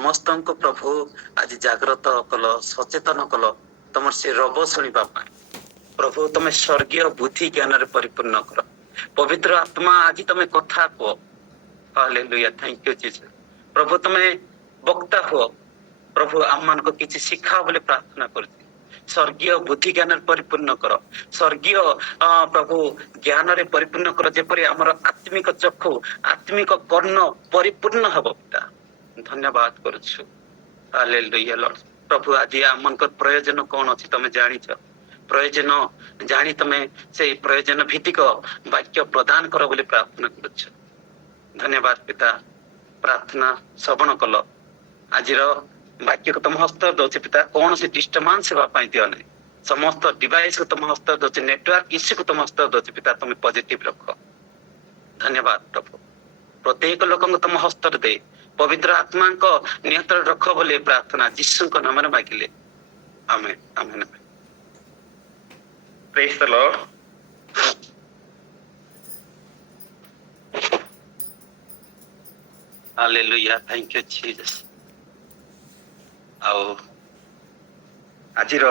ସମସ୍ତଙ୍କୁ ପ୍ରଭୁ ଆଜି ଜାଗ୍ରତ କଲ, ସଚେତନ କଲ ତମର ସେ ରବ ଶୁଣିବା ପାଇଁ। ପ୍ରଭୁ ତମେ ସ୍ୱର୍ଗୀୟ ବୁଦ୍ଧି ଜ୍ଞାନରେ ପରିପୂର୍ଣ୍ଣ କର। ପବିତ୍ର ଆତ୍ମା ଆଜି ତମେ କଥା କୁହ। Hallelujah, thank you Jesus. ପ୍ରଭୁ ତମେ ବକ୍ତା ହୁଅ। ପ୍ରଭୁ ଆମମାନଙ୍କୁ କିଛି ଶିଖାଅ ବୋଲି ପ୍ରାର୍ଥନା କରୁଛି। ସ୍ୱର୍ଗୀୟ ବୁଦ୍ଧି ଜ୍ଞାନରେ ପରିପୂର୍ଣ୍ଣ କର। ସ୍ୱର୍ଗୀୟ ପ୍ରଭୁ ଜ୍ଞାନରେ ପରିପୂର୍ଣ୍ଣ କର, ଯେପରି ଆମର ଆତ୍ମିକ ଚକ୍ଷୁ, ଆତ୍ମିକ କର୍ଣ୍ଣ ପରିପୂର୍ଣ୍ଣ ହବ ପିତା। ଧନ୍ୟବାଦ କରୁଛୁ। Hallelujah Lord. ପ୍ରଭୁ ଆଜି ଆମଙ୍କର ପ୍ରୟୋଜନ କଣ ଅଛି ତମେ ଜାଣିଛ। ପ୍ରୟୋଜନ ଜାଣି ତମେ ସେଇ ପ୍ରୟୋଜନ ଭିତ୍ତିକ ବାକ୍ୟ ପ୍ରଦାନ କର ବୋଲି ପ୍ରାର୍ଥନା କରୁଛୁ। ଧନ୍ୟବାଦ ପିତା। ପ୍ରାର୍ଥନା ଶ୍ରବଣ କଲ। ଆଜିର ବାକ୍ୟକୁ ତମ ହସ୍ତ ଦଉଛି ପିତା। କୌଣସି ଡିଷ୍ଟର୍ବାନ୍ସ ହେବା ପାଇଁ ଦିଅ ନାହିଁ। ସମସ୍ତ ଡିଭାଇସ୍ କୁ ତମ ହସ୍ତ ଦଉଛି, ନେଟୱାର୍କ ଇସ୍ୟୁକୁ ତମ ହସ୍ତ ଦଉଛି ପିତା। ତମେ ପଜିଟିଭ ରଖ। ଧନ୍ୟବାଦ ପ୍ରଭୁ। ପ୍ରତ୍ୟେକ ଲୋକଙ୍କୁ ତମ ହସ୍ତରେ ଦେଇ ପବିତ୍ର ଆତ୍ମାଙ୍କ ନିୟନ୍ତ୍ରଣ ରଖ ବୋଲି ପ୍ରାର୍ଥନା ଯୀଶୁଙ୍କ ନାମରେ ମାଗିଲେ, amen amen. Praise the Lord. Hallelujah, thank you Jesus. ଆଉ ଆଜିର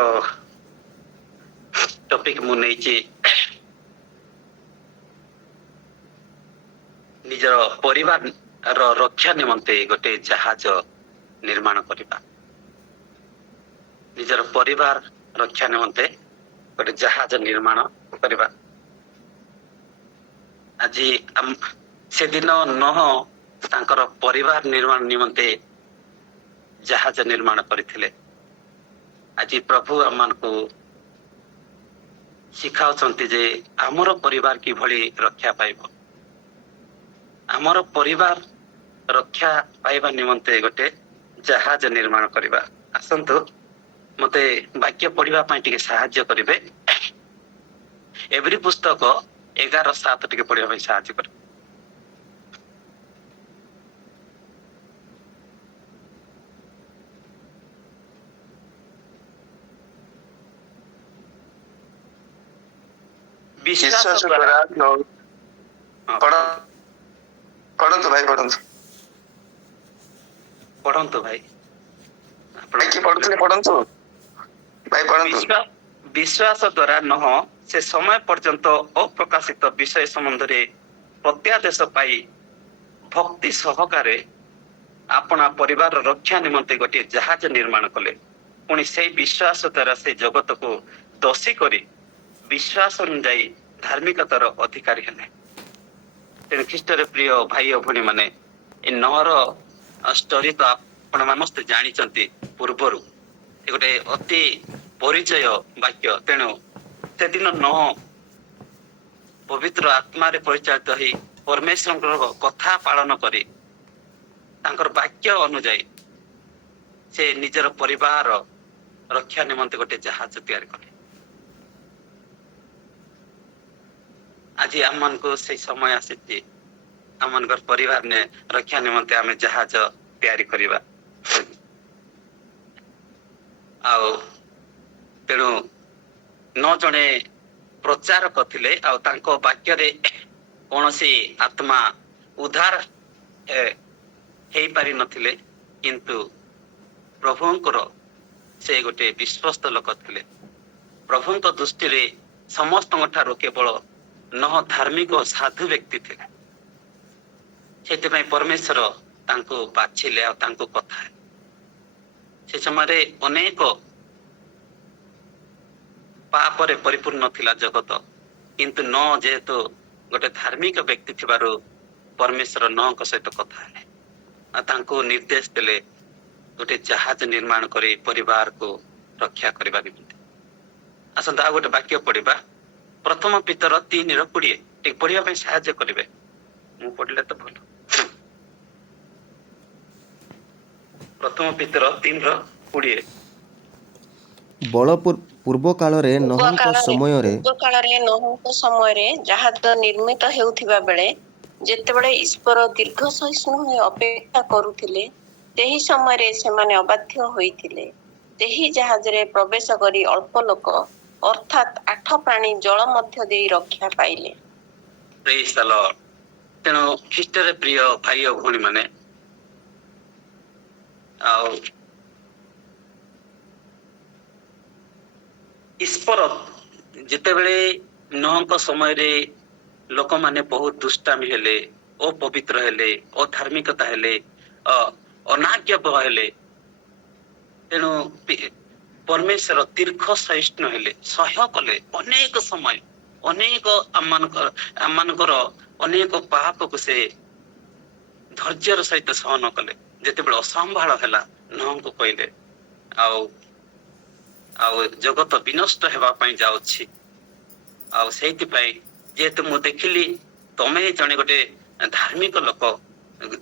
ଟପିକ ମୁଁ ନେଇଛି ନିଜର ପରିବାର ରକ୍ଷା ନିମନ୍ତେ ଗୋଟେ ଜାହାଜ ନିର୍ମାଣ କରିବା। ନିଜର ପରିବାର ରକ୍ଷା ନିମନ୍ତେ ଗୋଟେ ଜାହାଜ ନିର୍ମାଣ କରିବା। ଆଜି ସେଦିନ ନହ ତାଙ୍କର ପରିବାର ନିର୍ମାଣ ନିମନ୍ତେ ଜାହାଜ ନିର୍ମାଣ କରିଥିଲେ। ଆଜି ପ୍ରଭୁ ଆମମାନଙ୍କୁ ଶିଖାଉଛନ୍ତି ଯେ ଆମର ପରିବାର କିଭଳି ରକ୍ଷା ପାଇବ। ଆମର ପରିବାର ରକ୍ଷା ପାଇବା ନିମନ୍ତେ ଗୋଟେ ଜାହାଜ ନିର୍ମାଣ କରିବା। ଆସନ୍ତୁ ମତେ ବାକ୍ୟ ପଢିବା ପାଇଁ ଟିକେ ସାହାଯ୍ୟ କରିବେ। ଏଭ୍ରି ପୁସ୍ତକ 11:7 ଟିକେ ପଢିବା ପାଇଁ ସାହାଯ୍ୟ କରିବେ। ବିଶ୍ୱାସ ଦ୍ୱାରା ପଢନ୍ତୁ ଭାଇ, ପଢନ୍ତୁ ଭାଇ। ପଢନ୍ତୁ ଭାଇ, ପଢନ୍ତୁ। ବିଶ୍ୱାସ ଦ୍ୱାରା ନହ ସେ ସମୟ ପର୍ଯ୍ୟନ୍ତ ଅପ୍ରକାଶିତ ବିଷୟ ସମ୍ବନ୍ଧରେ ପ୍ରତ୍ୟାଦେଶ ପାଇ ଭକ୍ତି ସହକାରେ ଆପଣା ପରିବାର ରକ୍ଷା ନିମନ୍ତେ ଗୋଟିଏ ଜାହାଜ ନିର୍ମାଣ କଲେ। ପୁଣି ସେଇ ବିଶ୍ୱାସ ଦ୍ୱାରା ସେ ଜଗତକୁ ଦୋଷୀ କରି ବିଶ୍ୱାସ ଅନୁଯାୟୀ ଧାର୍ମିକତାର ଅଧିକାରୀ ହେଲେ। ତେଣୁ ଖ୍ରୀଷ୍ଟରେ ପ୍ରିୟ ଭାଇ ଓ ଭଉଣୀ ମାନେ, ଏ ନହର ଷ୍ଟୋରି ତ ଆପଣ ସମସ୍ତେ ଜାଣିଛନ୍ତି ପୂର୍ବରୁ। ଏ ଗୋଟେ ଅତି ପରିଚୟ ବାକ୍ୟ। ତେଣୁ ସେଦିନ ନହ ପବିତ୍ର ଆତ୍ମାରେ ପରିଚାଳିତ ହେଇ ପରମେଶ୍ୱରଙ୍କର କଥା ପାଳନ କରି ତାଙ୍କର ବାକ୍ୟ ଅନୁଯାୟୀ ସେ ନିଜର ପରିବାର ରକ୍ଷା ନିମନ୍ତେ ଗୋଟେ ଜାହାଜ ତିଆରି କଲେ। ଆଜି ଆମମାନଙ୍କୁ ସେଇ ସମୟ ଆସିଛି, ଆମମାନଙ୍କର ପରିବାର ରକ୍ଷା ନିମନ୍ତେ ଆମେ ଜାହାଜ ତିଆରି କରିବା। ଆଉ ତେଣୁ 9 ଜଣେ ପ୍ରଚାରକ ଥିଲେ। ଆଉ ତାଙ୍କ ବାକ୍ୟରେ କୌଣସି ଆତ୍ମା ଉଦ୍ଧାର ହେଇପାରି ନଥିଲେ, କିନ୍ତୁ ପ୍ରଭୁଙ୍କର ସେ ଗୋଟେ ବିଶ୍ୱସ୍ତ ଲୋକ ଥିଲେ। ପ୍ରଭୁଙ୍କ ଦୃଷ୍ଟିରେ ସମସ୍ତଙ୍କ ଠାରୁ କେବଳ ନହ ଧାର୍ମିକ ସାଧୁ ବ୍ୟକ୍ତି ଥିଲେ। ସେଥିପାଇଁ ପରମେଶ୍ୱର ତାଙ୍କୁ ବାଛିଲେ ଆଉ ତାଙ୍କୁ କଥା ହେଲେ। ସେ ସମୟରେ ଅନେକ ପାପରେ ପରିପୂର୍ଣ୍ଣ ଥିଲା ଜଗତ, କିନ୍ତୁ ନହ ଯେହେତୁ ଗୋଟେ ଧାର୍ମିକ ବ୍ୟକ୍ତି ଥିବାରୁ ପରମେଶ୍ୱର ନହଙ୍କ ସହିତ କଥା ହେଲେ ଆଉ ତାଙ୍କୁ ନିର୍ଦ୍ଦେଶ ଦେଲେ ଗୋଟେ ଜାହାଜ ନିର୍ମାଣ କରି ପରିବାରକୁ ରକ୍ଷା କରିବା ନିମନ୍ତେ। ଆସନ୍ତୁ ଆଉ ଗୋଟେ ବାକ୍ୟ ପଢିବା। ପ୍ରଥମ ପିତର 3:20 ଟିକେ ପଢିବା ପାଇଁ ସାହାଯ୍ୟ କରିବେ। ମୁଁ ପଢିଲେ ତ ଭଲ। ପ୍ରଥମ ପିତର 3:20। ପୂର୍ବ କାଳରେ ନହଙ୍କ ସମୟରେ ଜାହାଜ ନିର୍ମିତ ହେଉଥିବା ବେଳେ ଯେତେବେଳେ ଈଶ୍ୱର ଦୀର୍ଘ ସହିଷ୍ଣୁ ହୋଇ ଅପେକ୍ଷା କରୁଥିଲେ, ସେହି ସମୟରେ ସେମାନେ ଅବାଧ୍ୟ ହୋଇଥିଲେ। ସେହି ଜାହାଜରେ ପ୍ରବେଶ କରି ଅଳ୍ପ ଲୋକ, ଅର୍ଥାତ୍ 8 ପ୍ରାଣୀ ଜଳ ମଧ୍ୟ ଦେଇ ରକ୍ଷା ପାଇଲେ। ପ୍ରେଜ୍ ଦ ଲର୍ଡ। ତେଣୁ ଖ୍ରୀଷ୍ଟରେ ପ୍ରିୟ ଭାଇ ଓ ଭଉଣୀ ମାନେ, ଆଉ ଈଶ୍ୱର ଯେତେବେଳେ ନହଙ୍କ ସମୟରେ ଲୋକମାନେ ବହୁତ ଦୁଷ୍ଟାମି ହେଲେ, ଅପବିତ୍ର ହେଲେ, ଅଧାର୍ମିକତା ହେଲେ, ଅନାଜ୍ଞାବହ ହେଲେ, ତେଣୁ ପରମେଶ୍ୱର ଦୀର୍ଘ ସହିଷ୍ଣୁ ହେଲେ, ସହ୍ୟ କଲେ ଅନେକ ସମୟ, ଅନେକ ଆମମାନଙ୍କର ଅନେକ ପାପକୁ ସେ ଧୈର୍ଯ୍ୟର ସହିତ ସହନ କଲେ। ଯେତେବେଳେ ଅସମ୍ଭାଳ ହେଲା, ନହଙ୍କୁ କହିଲେ ଆଉ ଆଉ ଜଗତ ବିନଷ୍ଟ ହେବା ପାଇଁ ଯାଉଛି, ଆଉ ସେଇଥିପାଇଁ ଯେହେତୁ ମୁଁ ଦେଖିଲି ତମେ ଜଣେ ଗୋଟେ ଧାର୍ମିକ ଲୋକ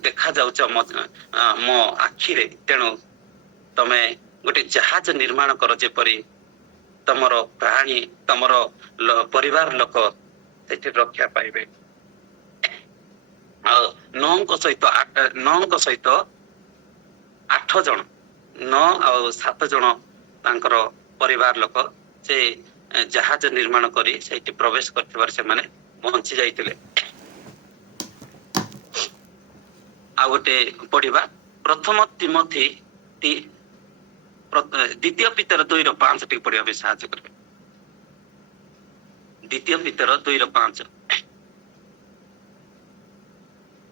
ଦେଖାଯାଉଛ ମୋ ଆଖିରେ, ତେଣୁ ତମେ ଗୋଟେ ଜାହାଜ ନିର୍ମାଣ କର, ଯେପରି ତମର ପ୍ରାଣୀ, ତମର ପରିବାର ଲୋକ ସେଠି ରକ୍ଷା ପାଇବେ। ଆଉ ନଅଙ୍କ ସହିତ 8 ଜଣ, 9 ଆଉ 7 ଜଣ ତାଙ୍କର ପରିବାର ଲୋକ ସେ ଜାହାଜ ନିର୍ମାଣ କରି ସେଇଠି ପ୍ରବେଶ କରିଥିବାର ସେମାନେ ପହଞ୍ଚି ଯାଇଥିଲେ। ଆଉ ଗୋଟେ ପଢିବା ପ୍ରଥମ ତିମୋଥୀ ଦ୍ୱିତୀୟ ପିତର 2:5 ଟିକେ ପଢିବା ପାଇଁ ସାହାଯ୍ୟ କରିବେ। ଦ୍ୱିତୀୟ ପିତର 2:5।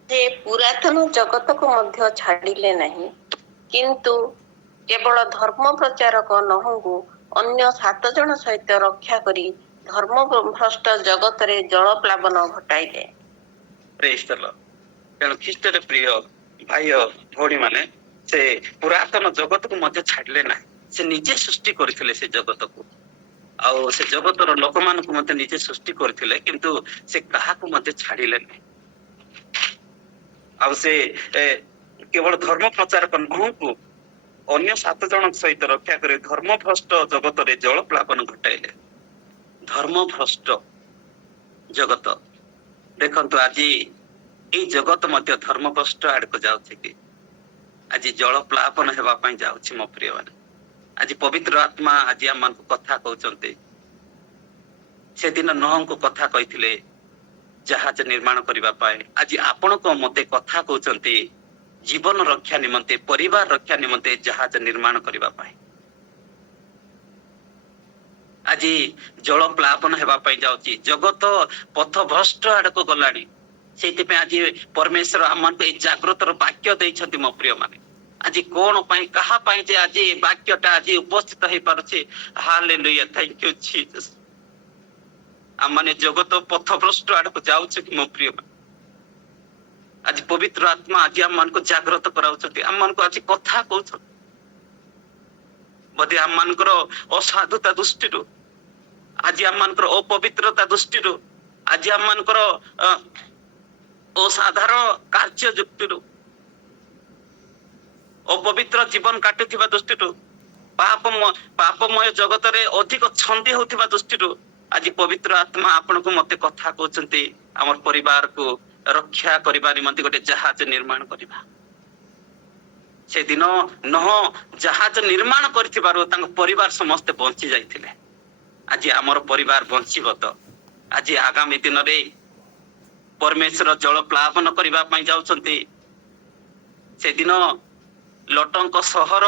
ସେ ପୁରାତନ ଜଗତକୁ ମଧ୍ୟ ଛାଡ଼ିଲେ ନାହିଁ, କିନ୍ତୁ କେବଳ ଧର୍ମ ପ୍ରଚାରକ ନହଙ୍କୁ ଅନ୍ୟ 7 ଜଣ ସହିତ ରକ୍ଷା କରି ଧର୍ମ ଭ୍ରଷ୍ଟ ଜଗତରେ ଜଳ ପ୍ଲାବନ ଘଟାଇଲେ। ପ୍ରେଜ୍ ଦ ଲର୍ଡ। ତେଣୁ ଖ୍ରୀଷ୍ଟରେ ପ୍ରିୟ ଭାଇ ଭଉଣୀ ମାନେ, ସେ ପୁରାତନ ଜଗତକୁ ମଧ୍ୟ ଛାଡ଼ିଲେ ନାହିଁ। ସେ ନିଜେ ସୃଷ୍ଟି କରିଥିଲେ ସେ ଜଗତକୁ, ଆଉ ସେ ଜଗତର ଲୋକମାନଙ୍କୁ ମଧ୍ୟ ନିଜେ ସୃଷ୍ଟି କରିଥିଲେ, କିନ୍ତୁ ସେ କାହାକୁ ମଧ୍ୟ ଛାଡ଼ିଲେ ନାହିଁ। ଆଉ ସେ କେବଳ ଧର୍ମ ପ୍ରଚାରକ ନୁହଁକୁ ଅନ୍ୟ 7 ଜଣଙ୍କ ସହିତ ରକ୍ଷା କରି ଧର୍ମ ଭ୍ରଷ୍ଟ ଜଗତରେ ଜଳ ପ୍ଲାବନ ଘଟାଇଲେ। ଧର୍ମ ଭ୍ରଷ୍ଟ ଜଗତ, ଦେଖନ୍ତୁ ଆଜି ଏଇ ଜଗତ ମଧ୍ୟ ଧର୍ମ ଭ୍ରଷ୍ଟ ଆଡକୁ ଯାଉଛି କି? ଆଜି ଜଳ ପ୍ଲାବନ ହେବା ପାଇଁ ଯାଉଛି ମୋ ପ୍ରିୟ ମାନେ। ଆଜି ପବିତ୍ର ଆତ୍ମା ଆଜି ଆମମାନଙ୍କୁ କଥା କହୁଛନ୍ତି। ସେଦିନ ନହଙ୍କୁ କଥା କହିଥିଲେ ଜାହାଜ ନିର୍ମାଣ କରିବା ପାଇଁ, ଆଜି ଆପଣଙ୍କୁ ମତେ କଥା କହୁଛନ୍ତି ଜୀବନ ରକ୍ଷା ନିମନ୍ତେ, ପରିବାର ରକ୍ଷା ନିମନ୍ତେ ଜାହାଜ ନିର୍ମାଣ କରିବା ପାଇଁ। ଆଜି ଜଳ ପ୍ଲାବନ ହେବା ପାଇଁ ଯାଉଛି, ଜଗତ ପଥ ଭ୍ରଷ୍ଟ ଆଡକୁ ଗଲାଣି। ସେଇଥିପାଇଁ ଆଜି ପରମେଶ୍ୱର ଆମମାନଙ୍କୁ ଏଇ ଜାଗ୍ରତର ବାକ୍ୟ ଦେଇଛନ୍ତି ମୋ ପ୍ରିୟ ମାନେ। ଆଜି କଣ ପାଇଁ, କାହା ପାଇଁ ଯେ ଆଜି ଏ ବାକ୍ୟଟା ଆଜି ଉପସ୍ଥିତ ହେଇପାରୁଛି? Hallelujah, thank you Jesus. ଆମମାନେ ଜଗତ ପଥଭ୍ରଷ୍ଟ ଆଡକୁ ଯାଉଛୁ କି ମୋ ପ୍ରିୟ? ଆଜି ପବିତ୍ର ଆତ୍ମା ଆଜି ଆମମାନଙ୍କୁ ଜାଗ୍ରତ କରାଉଛନ୍ତି, ଆମମାନଙ୍କୁ ଆଜି କଥା କହୁଛନ୍ତି। ବୋଧେ ଆମମାନଙ୍କର ଅସାଧୁତା ଦୃଷ୍ଟିରୁ, ଆଜି ଆମମାନଙ୍କର ଅପବିତ୍ରତା ଦୃଷ୍ଟିରୁ, ଆଜି ଆମମାନଙ୍କର ଅସାଧାରଣ କାର୍ଯ୍ୟ ଯୁକ୍ତିରୁ, ଅପବିତ୍ର ଜୀବନ କାଟୁଥିବା ଦୃଷ୍ଟିରୁ, ପାପମୟ ଜଗତରେ ଅଧିକ ଛନ୍ଦି ହେଉଥିବା ଦୃଷ୍ଟିରୁ ଆଜି ପବିତ୍ର ଆତ୍ମା ଆପଣଙ୍କୁ ମତେ କଥା କହୁଛନ୍ତି ଆମର ପରିବାରକୁ ରକ୍ଷା କରିବା ନିମନ୍ତେ ଗୋଟେ ଜାହାଜ ନିର୍ମାଣ କରିବା। ସେଦିନ ନହ ଜାହାଜ ନିର୍ମାଣ କରିଥିବାରୁ ତାଙ୍କ ପରିବାର ସମସ୍ତେ ବଞ୍ଚି ଯାଇଥିଲେ। ଆଜି ଆମର ପରିବାର ବଞ୍ଚିବ ତ? ଆଜି ଆଗାମୀ ଦିନରେ ପରମେଶ୍ୱର ଜଳ ପ୍ଲାବନ କରିବା ପାଇଁ ଯାଉଛନ୍ତି। ସେଦିନ ଲଟଙ୍କ ସହର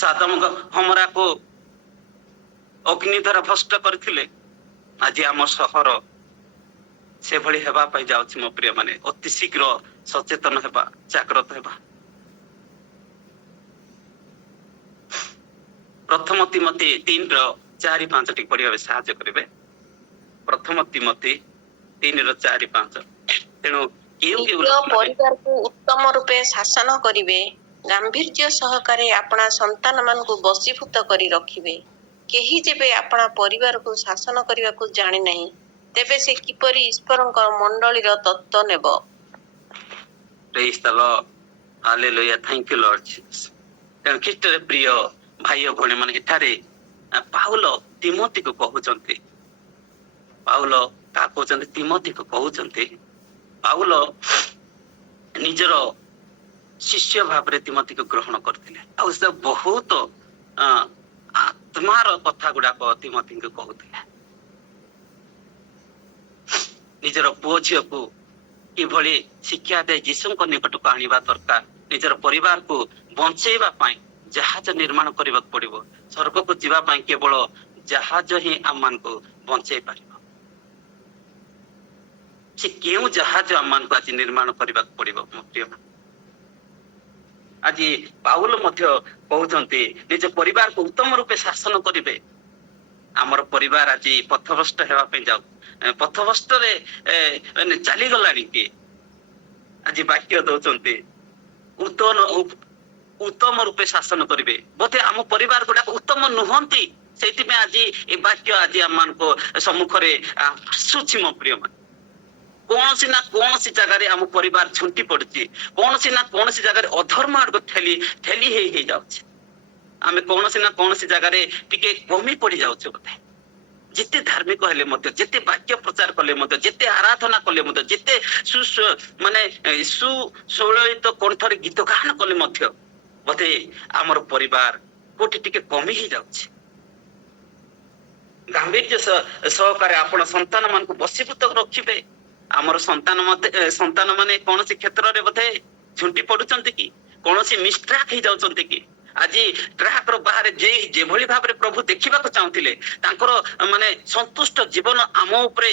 ସାଦମ ହମରାକୁ ଅଗ୍ନି ଦ୍ୱାରା ଭଷ୍ଟ କରିଥିଲେ। ଆଜି ଆମ ସହର ସେଭଳି ହେବା ପାଇଁ ଯାଉଛି ମୋ ପ୍ରିୟ ମାନେ। ଅତି ଶୀଘ୍ର ସଚେତନ ହେବା, ଜାଗ୍ରତ ହେବା। ପ୍ରଥମ ତିମୋଥୀ 3:4-5 ଟିକେ ପଢିବା ସାହାଯ୍ୟ କରିବେ। ପ୍ରଥମ ତିମୋଥୀ 3:4-5। ତେଣୁ ନିଜ ପରିବାରକୁ ଉତ୍ତମ ରୂପେ ଶାସନ କରିବେ, ଗାମ୍ଭୀର୍ଯ୍ୟ ସହକାରେ ଆପଣା ସନ୍ତାନ ମାନଙ୍କୁ ବଶୀଭୂତ କରି ରଖିବେ। କେହି ଯେବେ ଆପଣା ପରିବାରକୁ ଶାସନ କରିବାକୁ ଜାଣି ନାହିଁ, ତେବେ ସେ କିପରି ଈଶ୍ୱରଙ୍କ ମଣ୍ଡଳୀର ତତ୍ତ୍ୱ ନେବ? Praise the Lord, hallelujah, thank you Lord Jesus. ତେଣୁ ଖ୍ରୀଷ୍ଟରେ ପ୍ରିୟ ଭାଇ ଓ ଭଉଣୀ ମାନେ, ଏଠାରେ ପାଉଲ ତିମୋଥୀକୁ କହୁଛନ୍ତି। ପାଉଲ କାହା କହୁଛନ୍ତି? ତିମୋଥୀକୁ କହୁଛନ୍ତି। ପାଉଲ ନିଜର ଶିଷ୍ୟ ଭାବରେ ତିମୋଥୀକୁ ଗ୍ରହଣ କରିଥିଲେ, ଆଉ ସେ ବହୁତ ଆତ୍ମାର କଥା ଗୁଡାକ ତିମୋଥୀଙ୍କୁ କହୁଥିଲେ। ନିଜର ପୁଅ ଝିଅକୁ କିଭଳି ଶିକ୍ଷା ଦେଇ ଯୀଶୁଙ୍କ ନିକଟକୁ ଆଣିବା ଦରକାର। ନିଜର ପରିବାରକୁ ବଞ୍ଚେଇବା ପାଇଁ ଜାହାଜ ନିର୍ମାଣ କରିବାକୁ ପଡିବ। ସ୍ୱର୍ଗକୁ ଯିବା ପାଇଁ କେବଳ ଜାହାଜ ହିଁ ଆମମାନଙ୍କୁ ବଞ୍ଚେଇ ପାରିବ। ସେ କେଉଁ ଜାହାଜ ଆମମାନଙ୍କୁ ଆଜି ନିର୍ମାଣ କରିବାକୁ ପଡିବ ମୋ ପ୍ରିୟ? ଆଜି ପାଉଲ ମଧ୍ୟ କହୁଛନ୍ତି ନିଜ ପରିବାରକୁ ଉତ୍ତମ ରୂପେ ଶାସନ କରିବେ। ଆମର ପରିବାର ଆଜି ପଥଭ୍ରଷ୍ଟ ହେବା ପାଇଁ ଯାଉ, ପଥଭ୍ରଷ୍ଟରେ ଚାଲିଗଲାଣି କି? ଆଜି ବାକ୍ୟ ଦଉଛନ୍ତି ଉତ୍ତମ ରୂପେ ଶାସନ କରିବେ। ବୋଧେ ଆମ ପରିବାର ଗୁଡାକ ଉତ୍ତମ ନୁହନ୍ତି, ସେଇଥିପାଇଁ ଆଜି ଏ ବାକ୍ୟ ଆଜି ଆମମାନଙ୍କ ସମ୍ମୁଖରେ ଆସୁଛି ମୋ ପ୍ରିୟ ମାନେ। କୌଣସି ନା କୌଣସି ଜାଗାରେ ଆମ ପରିବାର ଝୁଣ୍ଟି ପଡୁଛି, କୌଣସି ନା କୌଣସି ଜାଗାରେ ଅଧର୍ମ ଆଡକୁ ଠେଲି ହେଇଯାଉଛି। ଆମେ କୌଣସି ନା କୌଣସି ଜାଗାରେ ଟିକେ କମି ପଡି ଯାଉଛୁ ବୋଧେ। ଯେତେ ଧାର୍ମିକ ହେଲେ ମଧ୍ୟ, ଯେତେ ବାକ୍ୟ ପ୍ରଚାର କଲେ ମଧ୍ୟ, ଯେତେ ଆରାଧନା କଲେ ମଧ୍ୟ, ଯେତେ ସୁଶୋଳିତ କଣ୍ଠରେ ଗୀତ ଗାନ କଲେ ମଧ୍ୟ ବୋଧେ ଆମର ପରିବାର କୋଉଠି ଟିକେ କମି ହେଇଯାଉଛି। ଗାମ୍ଭୀର୍ଯ୍ୟ ସହକାରେ ଆପଣ ସନ୍ତାନ ମାନଙ୍କୁ ବଶୀଭୂତ ରଖିବେ। ଆମର ସନ୍ତାନ ମାନେ କୌଣସି କ୍ଷେତ୍ରରେ ବୋଧେ ଝୁଣ୍ଟି ପଡୁଛନ୍ତି କି? କୌଣସି ମିସଟ୍ରାକ୍ ହେଇଯାଉଛନ୍ତି କି? ଆଜି ଟ୍ରାକର ବାହାରେ ଯେଭଳି ଭାବରେ ପ୍ରଭୁ ଦେଖିବାକୁ ଚାହୁଁଥିଲେ, ତାଙ୍କର ସନ୍ତୁଷ୍ଟ ଜୀବନ ଆମ ଉପରେ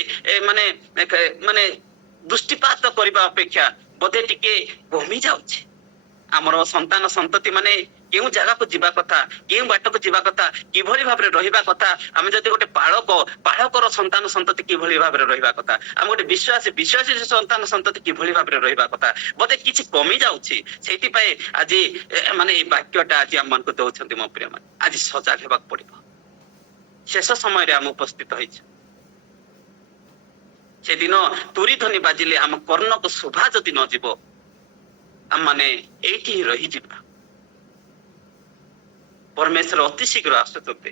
ଦୃଷ୍ଟିପାତ କରିବା ଅପେକ୍ଷା ବୋଧେ ଟିକେ କମି ଯାଉଛି। ଆମର ସନ୍ତାନ ସନ୍ତତି ମାନେ କେଉଁ ଜାଗାକୁ ଯିବା କଥା, କେଉଁ ବାଟକୁ ଯିବା କଥା, କିଭଳି ଭାବରେ ରହିବା କଥା, ଆମେ ଯଦି ଗୋଟେ ପାଳକର ସନ୍ତାନ ସନ୍ତତି କିଭଳି ଭାବରେ ରହିବା କଥା, ଆମେ ଗୋଟେ ବିଶ୍ୱାସୀ ସନ୍ତାନ ସନ୍ତତି କିଭଳି ଭାବରେ ରହିବା କଥା, ବୋଧେ କିଛି କମି ଯାଉଛି। ସେଇଥିପାଇଁ ଆଜି ଏଇ ବାକ୍ୟଟା ଆଜି ଆମମାନଙ୍କୁ ଦଉଛନ୍ତି ମୋ ପ୍ରିୟ ମାନେ। ଆଜି ସଜାଗ ହେବାକୁ ପଡିବ। ଶେଷ ସମୟରେ ଆମେ ଉପସ୍ଥିତ ହେଇଛୁ। ସେଦିନ ତୁରୀ ଧ୍ୱନି ବାଜିଲେ ଆମ କର୍ଣ୍ଣକୁ ଶୋଭା ଯଦି ନ ଯିବ, ଆମମାନେ ଏଇଠି ହିଁ ରହିଯିବା। ପରମେଶ୍ୱର ଅତି ଶୀଘ୍ର ଆସୁଛନ୍ତି।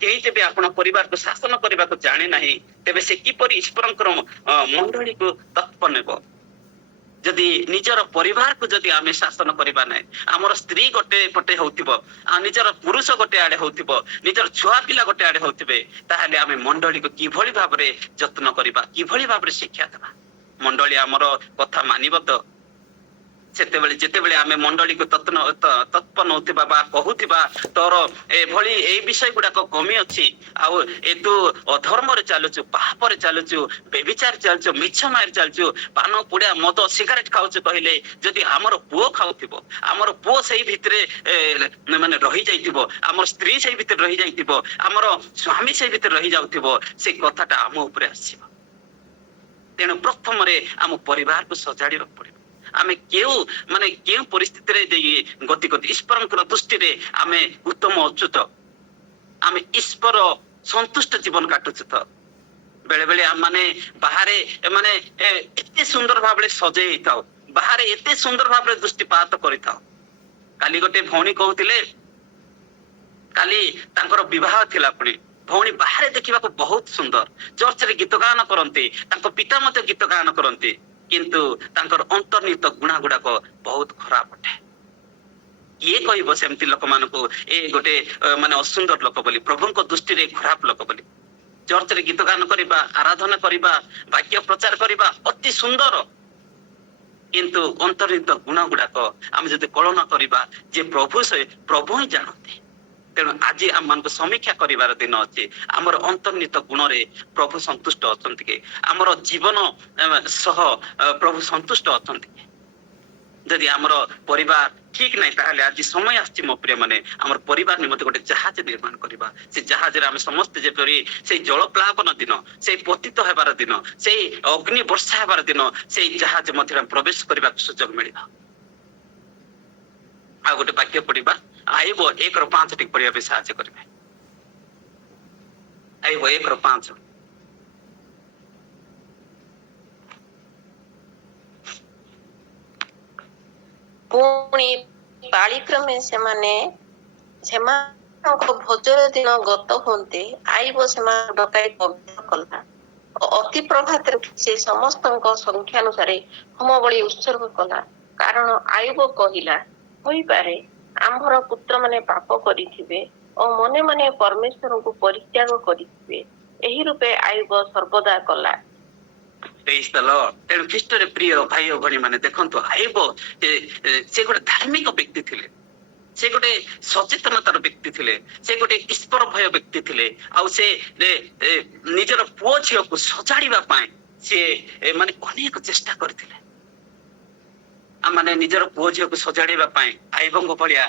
କେହି ଯେବେ ଆପଣ ପରିବାରକୁ ଶାସନ କରିବାକୁ ଜାଣେ ନାହିଁ, ତେବେ ସେ କିପରି ଈଶ୍ୱରଙ୍କର ମଣ୍ଡଳୀକୁ ତତ୍ପ ନେବ? ଯଦି ନିଜର ପରିବାରକୁ ଯଦି ଆମେ ଶାସନ କରିବା ନାହିଁ, ଆମର ସ୍ତ୍ରୀ ଗୋଟେ ପଟେ ହଉଥିବ, ଆଉ ନିଜର ପୁରୁଷ ଗୋଟେ ଆଡେ ହଉଥିବ, ନିଜର ଛୁଆ ପିଲା ଗୋଟେ ଆଡେ ହଉଥିବେ, ତାହେଲେ ଆମେ ମଣ୍ଡଳୀକୁ କିଭଳି ଭାବରେ ଯତ୍ନ କରିବା, କିଭଳି ଭାବରେ ଶିକ୍ଷା ଦେବା? ମଣ୍ଡଳୀ ଆମର କଥା ମାନିବ ତ? ଯେତେବେଳେ ଆମେ ମଣ୍ଡଳୀକୁ ତତ୍ପ ନଉଥିବା ବା କହୁଥିବା ତୋର ଏଇ ବିଷୟ ଗୁଡାକ କମି ଅଛି, ଆଉ ତୁ ଅଧର୍ମରେ ଚାଲୁଛୁ, ପାପରେ ଚାଲୁଛୁ, ବ୍ୟଭିଚାର ଚାଲୁଛୁ, ମିଛ ମାରି ଚାଲୁଛୁ, ପାନ ପୁଡିଆ ମଦ ସିଗାରେଟ ଖାଉଛୁ କହିଲେ, ଯଦି ଆମର ପୁଅ ଖାଉଥିବ, ଆମର ପୁଅ ସେଇ ଭିତରେ ରହିଯାଇଥିବ, ଆମର ସ୍ତ୍ରୀ ସେଇ ଭିତରେ ରହିଯାଇଥିବ, ଆମର ସ୍ୱାମୀ ସେଇ ଭିତରେ ରହିଯାଉଥିବ, ସେ କଥାଟା ଆମ ଉପରେ ଆସିବ। ତେଣୁ ପ୍ରଥମରେ ଆମ ପରିବାରକୁ ସଜାଡିବାକୁ ପଡିବ। ଆମେ କେଉଁ ପରିସ୍ଥିତିରେ ଗତି କରୁଛୁ? ଈଶ୍ୱରଙ୍କର ଦୃଷ୍ଟିରେ ଆମେ ଉତ୍ତମ ଅଚ୍ୟୁତ, ଆମେ ଈଶ୍ୱର ସନ୍ତୁଷ୍ଟ ଜୀବନ କାଟୁଛୁ ତ? ବେଳେ ବେଳେ ଆମେ ବାହାରେ ଏତେ ସୁନ୍ଦର ଭାବରେ ସଜେଇ ହେଇଥାଉ, ବାହାରେ ଏତେ ସୁନ୍ଦର ଭାବରେ ଦୃଷ୍ଟିପାତ କରିଥାଉ। କାଲି ଗୋଟେ ଭଉଣୀ କହୁଥିଲେ, କାଲି ତାଙ୍କର ବିବାହ ଥିଲା, ପୁଣି ଭଉଣୀ ବାହାରେ ଦେଖିବାକୁ ବହୁତ ସୁନ୍ଦର, ଚର୍ଚ୍ଚରେ ଗୀତ ଗାନ କରନ୍ତି, ତାଙ୍କ ପିତା ମଧ୍ୟ ଗୀତ ଗାନ କରନ୍ତି, କିନ୍ତୁ ତାଙ୍କର ଅନ୍ତର୍ନିହିତ ଗୁଣା ଗୁଡାକ ବହୁତ ଖରାପ ଅଟେ। କିଏ କହିବ ସେମିତି ଲୋକମାନଙ୍କୁ ଏ ଗୋଟେ ଅସୁନ୍ଦର ଲୋକ ବୋଲି? ପ୍ରଭୁଙ୍କ ଦୃଷ୍ଟିରେ ଖରାପ ଲୋକ ବୋଲି। ଚର୍ଚ୍ଚରେ ଗୀତ ଗାନ କରିବା, ଆରାଧନା କରିବା, ବାକ୍ୟ ପ୍ରଚାର କରିବା ଅତି ସୁନ୍ଦର, କିନ୍ତୁ ଅନ୍ତର୍ନିହିତ ଗୁଣ ଗୁଡାକ ଆମେ ଯଦି କଳନା କରିବା, ଯେ ପ୍ରଭୁ ହିଁ ଜାଣନ୍ତି। ତେଣୁ ଆଜି ଆମମାନଙ୍କୁ ସମୀକ୍ଷା କରିବାର ଦିନ ଅଛି। ଆମର ଅନ୍ତର୍ନିହିତ ଗୁଣରେ ପ୍ରଭୁ ସନ୍ତୁଷ୍ଟ ଅଛନ୍ତି କି? ଆମର ଜୀବନ ସହ ପ୍ରଭୁ ସନ୍ତୁଷ୍ଟ ଅଛନ୍ତି କି? ଯଦି ଆମର ପରିବାର ଠିକ ନାହିଁ, ତାହେଲେ ଆଜି ସମୟ ଆସିଛି ମୋ ପ୍ରିୟ ମାନେ, ଆମର ପରିବାର ନିମନ୍ତେ ଗୋଟେ ଜାହାଜ ନିର୍ମାଣ କରିବା। ସେ ଜାହାଜରେ ଆମେ ସମସ୍ତେ ଯେପରି ସେଇ ଜଳ ପ୍ଳାବନ ଦିନ, ସେଇ ପତିତ ହେବାର ଦିନ, ସେଇ ଅଗ୍ନି ବର୍ଷା ହେବାର ଦିନ, ସେଇ ଜାହାଜ ମଧ୍ୟରେ ପ୍ରବେଶ କରିବାକୁ ସୁଯୋଗ ମିଳିବ। ଆଉ ଗୋଟେ ବାକ୍ୟ ପଢିବା, ଆଇବ 1:5 ଟିକେ ପଢିବା ପାଇଁ ସାହାଯ୍ୟ କରିବେ। ଆଇବ 1:5। ପୁଣି ପାଳିକ୍ରମେ ସେମାନଙ୍କ ଭୋଜର ଦିନ ଗତ ହୁଅନ୍ତେ ଆଇବ ସେମାନଙ୍କୁ ଡକାଇ ପବିତ୍ର କଲା। ଅତି ପ୍ରଭାତରେ ସେ ସମସ୍ତଙ୍କ ସଂଖ୍ୟାନୁସାରେ ହୋମ ବଳି ଉତ୍ସର୍ଗ କଲା। କାରଣ ଆଇବ କହିଲା, ହୋଇପାରେ ଆମ୍ଭର ପୁତ୍ରମାନେ ପାପ କରିଥିବେ ଓ ମନେ ମନେ ପରମେଶ୍ୱରଙ୍କୁ ପରିତ୍ୟାଗ କରିଥିବେ। ଏହି ରୂପେ ଆଇବ ସର୍ବଦା କଲା। Praise the Lord. ତେଣୁ ଖ୍ରୀଷ୍ଟରେ ପ୍ରିୟ ଭାଇ ଓ ଭଉଣୀ ମାନେ ଦେଖନ୍ତୁ ଆଇବ ସେ ଗୋଟେ ଧାର୍ମିକ ବ୍ୟକ୍ତି ଥିଲେ, ସେ ଗୋଟେ ସଚେତନତାର ବ୍ୟକ୍ତି ଥିଲେ, ସେ ଗୋଟେ ଈଶ୍ୱର ଭୟ ବ୍ୟକ୍ତି ଥିଲେ। ଆଉ ସେ ନିଜର ପୁଅ ଝିଅକୁ ସଜାଡ଼ିବା ପାଇଁ ସେ ମାନେ ଅନେକ ଚେଷ୍ଟା କରିଥିଲେ। ମାନେ ନିଜର ପୁଅ ଝିଅକୁ ସଜାଡ଼ିବା ପାଇଁ ଆଇବଙ୍କ ଭଳିଆ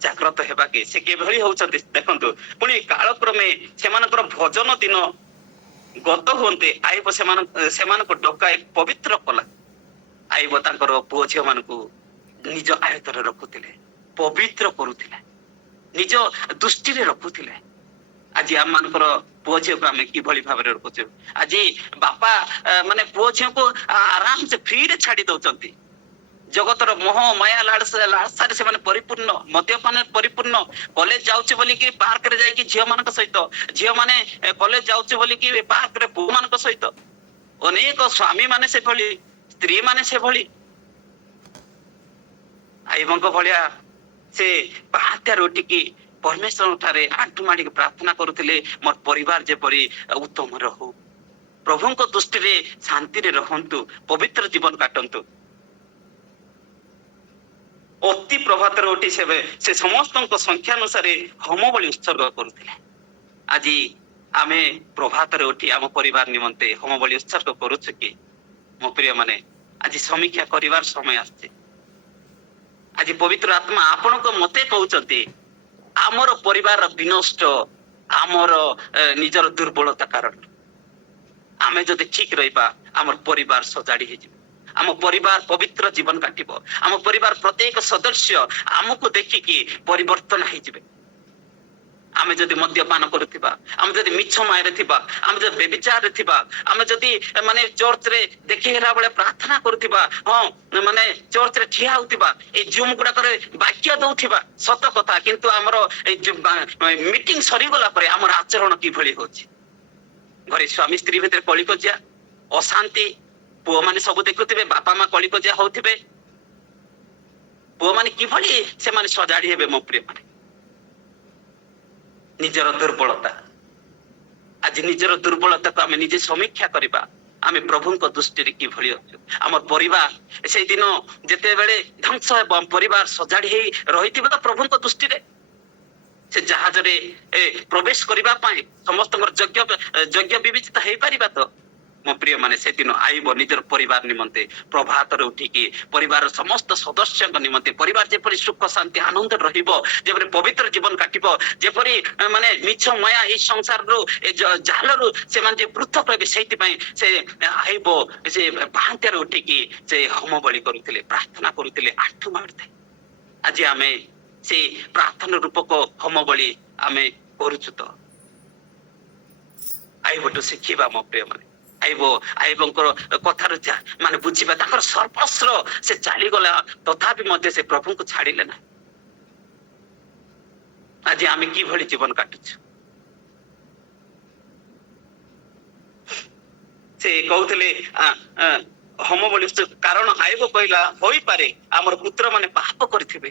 ଜାଗ୍ରତ ହେବା କି ସେ କିଭଳି ହଉଛନ୍ତି ଦେଖନ୍ତୁ। ପୁଣି କାଳକ୍ରମେ ସେମାନଙ୍କର ଭଜନ ଦିନ ଗତ ହୁଅନ୍ତେ ଆଇବ ସେମାନଙ୍କୁ ଡକାଇ ପବିତ୍ର କଲା। ଆଇବ ତାଙ୍କର ପୁଅ ଝିଅ ମାନଙ୍କୁ ନିଜ ଆୟତରେ ରଖୁଥିଲେ, ପବିତ୍ର କରୁଥିଲେ, ନିଜ ଦୃଷ୍ଟିରେ ରଖୁଥିଲେ। ଆଜି ଆମମାନଙ୍କର ପୁଅ ଝିଅକୁ ଆମେ କିଭଳି ଭାବରେ ରଖୁଛୁ? ଆଜି ବାପା ମାନେ ପୁଅ ଝିଅକୁ ଆରାମସେ ଫ୍ରିରେ ଛାଡି ଦଉଛନ୍ତି। ଜଗତର ମୋହ ମାୟା ଲାଳସାରେ ସେମାନେ ପରିପୂର୍ଣ୍ଣ, ମଦ୍ୟପାନରେ ପରିପୂର୍ଣ୍ଣ। କଲେଜ ଯାଉଛି ବୋଲିକି ପାର୍କରେ ଯାଇକି ଝିଅ ମାନଙ୍କ ସହିତ, ଝିଅ ମାନେ କଲେଜ ଯାଉଛି ବୋଲିକି ପାର୍କରେ ପୁଅ ମାନଙ୍କ ସହିତ। ଅନେକ ସ୍ୱାମୀ ମାନେ ସେଭଳି, ସ୍ତ୍ରୀ ମାନେ ସେଭଳି। ଆଇବଙ୍କ ଭଳିଆ ସେ ପାହାତ୍ୟାରୁ ଉଠିକି ପରମେଶ୍ୱରଙ୍କ ଠାରେ ଆଣ୍ଠୁ ମାଡିକି ପ୍ରାର୍ଥନା କରୁଥିଲେ, ମୋର ପରିବାର ଯେପରି ଉତ୍ତମ ରହୁ, ପ୍ରଭୁଙ୍କ ଦୃଷ୍ଟିରେ ଶାନ୍ତିରେ ରହନ୍ତୁ, ପବିତ୍ର ଜୀବନ କାଟନ୍ତୁ। ଅତି ପ୍ରଭାତରେ ଉଠି ସେ ସମସ୍ତଙ୍କ ସଂଖ୍ୟା ଅନୁସାରେ ହୋମ ବଳି ଉତ୍ସର୍ଗ କରୁଥିଲେ। ଆଜି ଆମେ ପ୍ରଭାତରେ ଉଠି ଆମ ପରିବାର ନିମନ୍ତେ ହୋମ ବଳି ଉତ୍ସର୍ଗ କରୁଛୁ କି? ମୋ ପ୍ରିୟ ମାନେ, ଆଜି ସମୀକ୍ଷା କରିବାର ସମୟ ଆସିଛି। ଆଜି ପବିତ୍ର ଆତ୍ମା ଆପଣଙ୍କ ମତେ କହୁଛନ୍ତି, ଆମର ପରିବାର ବିନଷ୍ଟ ଆମର ନିଜର ଦୁର୍ବଳତା କାରଣ। ଆମେ ଯଦି ଠିକ ରହିବା ଆମର ପରିବାର ସଜାଡି ହେଇଯିବ, ଆମ ପରିବାର ପବିତ୍ର ଜୀବନ କାଟିବ, ଆମ ପରିବାର ପ୍ରତ୍ୟେକ ସଦସ୍ୟ ଆମକୁ ଦେଖିକି ପରିବର୍ତ୍ତନ ହେଇଯିବେ। ଆମେ ଯଦି ମଦ୍ୟପାନ କରୁଥିବା, ଆମେ ଯଦି ମିଛ ମାୟରେ ଥିବା, ଆମେ ଯଦି ବ୍ୟଭିଚାରରେ ଥିବା, ଆମେ ଯଦି ମାନେ ଚର୍ଚ୍ଚରେ ଦେଖି ହେଲା ବେଳେ ପ୍ରାର୍ଥନା କରୁଥିବା, ହଁ ମାନେ ଚର୍ଚ୍ଚରେ ଠିଆ ହଉଥିବା, ଏଇ ଜୁମ୍ ଗୁଡାକରେ ବାକ୍ୟ ଦଉଥିବା, ସତ କଥା, କିନ୍ତୁ ଆମର ଏଇ ମିଟିଂ ସରିଗଲା ପରେ ଆମର ଆଚରଣ କିଭଳି ହଉଛି? ଘରେ ସ୍ୱାମୀ ସ୍ତ୍ରୀ ଭିତରେ କଳିକଜିଆ, ଅଶାନ୍ତି, ପୁଅମାନେ ସବୁ ଦେଖୁଥିବେ, ବାପା ମା କଳିକଜିଆ ହଉଥିବେ। ପୁଅମାନେ କିଭଳି ସେମାନେ ସଜାଡି ହେବେ? ମୋ ପ୍ରିୟ ମାନେ, ନିଜର ଦୁର୍ବଳତା, ଆଜି ନିଜର ଦୁର୍ବଳତାକୁ ଆମେ ନିଜେ ସମୀକ୍ଷା କରିବା। ଆମେ ପ୍ରଭୁଙ୍କ ଦୃଷ୍ଟିରେ କିଭଳି ଅଛୁ? ଆମ ପରିବାର ସେଇଦିନ ଯେତେବେଳେ ଧ୍ୱଂସ ହେବ, ଆମ ପରିବାର ସଜାଡି ହେଇ ରହିଥିବ ତ ପ୍ରଭୁଙ୍କ ଦୃଷ୍ଟିରେ। ସେ ଜାହାଜରେ ପ୍ରବେଶ କରିବା ପାଇଁ ସମସ୍ତଙ୍କର ଯୋଗ୍ୟ ବିବେଚିତ ହେଇପାରିବା ତ? ମୋ ପ୍ରିୟ ମାନେ, ସେଦିନ ଆଇବ ନିଜର ପରିବାର ନିମନ୍ତେ ପ୍ରଭାତରେ ଉଠିକି ପରିବାର ସମସ୍ତ ସଦସ୍ୟଙ୍କ ନିମନ୍ତେ ପରିବାର ଯେପରି ସୁଖ ଶାନ୍ତି ଆନନ୍ଦ ରହିବ, ଯେପରି ପବିତ୍ର ଜୀବନ କାଟିବ, ଯେପରି ମାନେ ମିଛ ମାୟା ଏଇ ସଂସାରରୁ ଏ ଜାଲରୁ ସେମାନେ ଯେ ପୃଥକ ରହିବେ, ସେଇଥିପାଇଁ ସେ ଆଇବ ସେ ପାହାନ୍ତିଆରେ ଉଠିକି ସେ ହୋମ ବଳି କରୁଥିଲେ, ପ୍ରାର୍ଥନା କରୁଥିଲେ, ଆଣ୍ଠୁ ମାରୁଥିଲେ। ଆଜି ଆମେ ସେ ପ୍ରାର୍ଥନା ରୂପକ ହୋମ ବଳି ଆମେ କରୁଛୁ ତ? ଆଇବଠୁ ଶିଖିବା ମୋ ପ୍ରିୟ ମାନେ। ଆଇବଙ୍କର କଥାରୁ ମାନେ ବୁଝିବା। ତାଙ୍କର ସର୍ବସ୍ୱ ସେ ଚାଲିଗଲା, ତଥାପି ମଧ୍ୟ ସେ ପ୍ରଭୁଙ୍କୁ ଛାଡିଲେ ନାହିଁ। ଆଜି ଆମେ କିଭଳି ଜୀବନ କାଟୁଛୁ? ସେ କହୁଥିଲେ ହୋମ ବଳି, କାରଣ ଆଇବ କହିଲା, ହୋଇପାରେ ଆମର ପୁତ୍ର ମାନେ ପାପ କରିଥିବେ,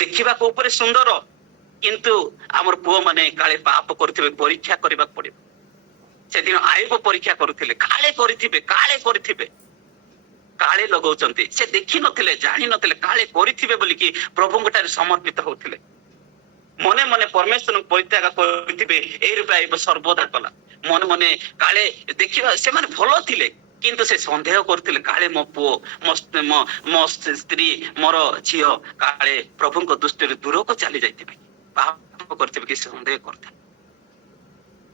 ଦେଖିବାକୁ ଉପରେ ସୁନ୍ଦର, କିନ୍ତୁ ଆମର ପୁଅ ମାନେ କାଳେ ପାପ କରିଥିବେ, ପରୀକ୍ଷା କରିବାକୁ ପଡିବ। ସେଦିନ ଆଇବ ପରୀକ୍ଷା କରୁଥିଲେ, କାଳେ କରିଥିବେ, କାଳେ ଲଗଉଛନ୍ତି। ସେ ଦେଖିନଥିଲେ, ଜାଣିନଥିଲେ, କାଳେ କରିଥିବେ ବୋଲିକି ପ୍ରଭୁଙ୍କ ଠାରେ ସମର୍ପିତ ହଉଥିଲେ। ମନେ ମନେ ପରମେଶ୍ୱରଙ୍କୁ ପରିତ୍ୟାଗ କରିଥିବେ, ଏଇ ରୂପେ ଆଇବ ସର୍ବଦା କଲା। ମନେ ମନେ କାଳେ ଦେଖିବା, ସେମାନେ ଭଲ ଥିଲେ, କିନ୍ତୁ ସେ ସନ୍ଦେହ କରୁଥିଲେ, କାଳେ ମୋ ପୁଅ, ମୋ ସ୍ତ୍ରୀ, ମୋର ଝିଅ କାଳେ ପ୍ରଭୁଙ୍କ ଦୃଷ୍ଟିରେ ଦୂରକୁ ଚାଲି ଯାଇଥିବେ, ପାପ କରିଥିବେ କି ସନ୍ଦେହ କରୁଥିଲେ।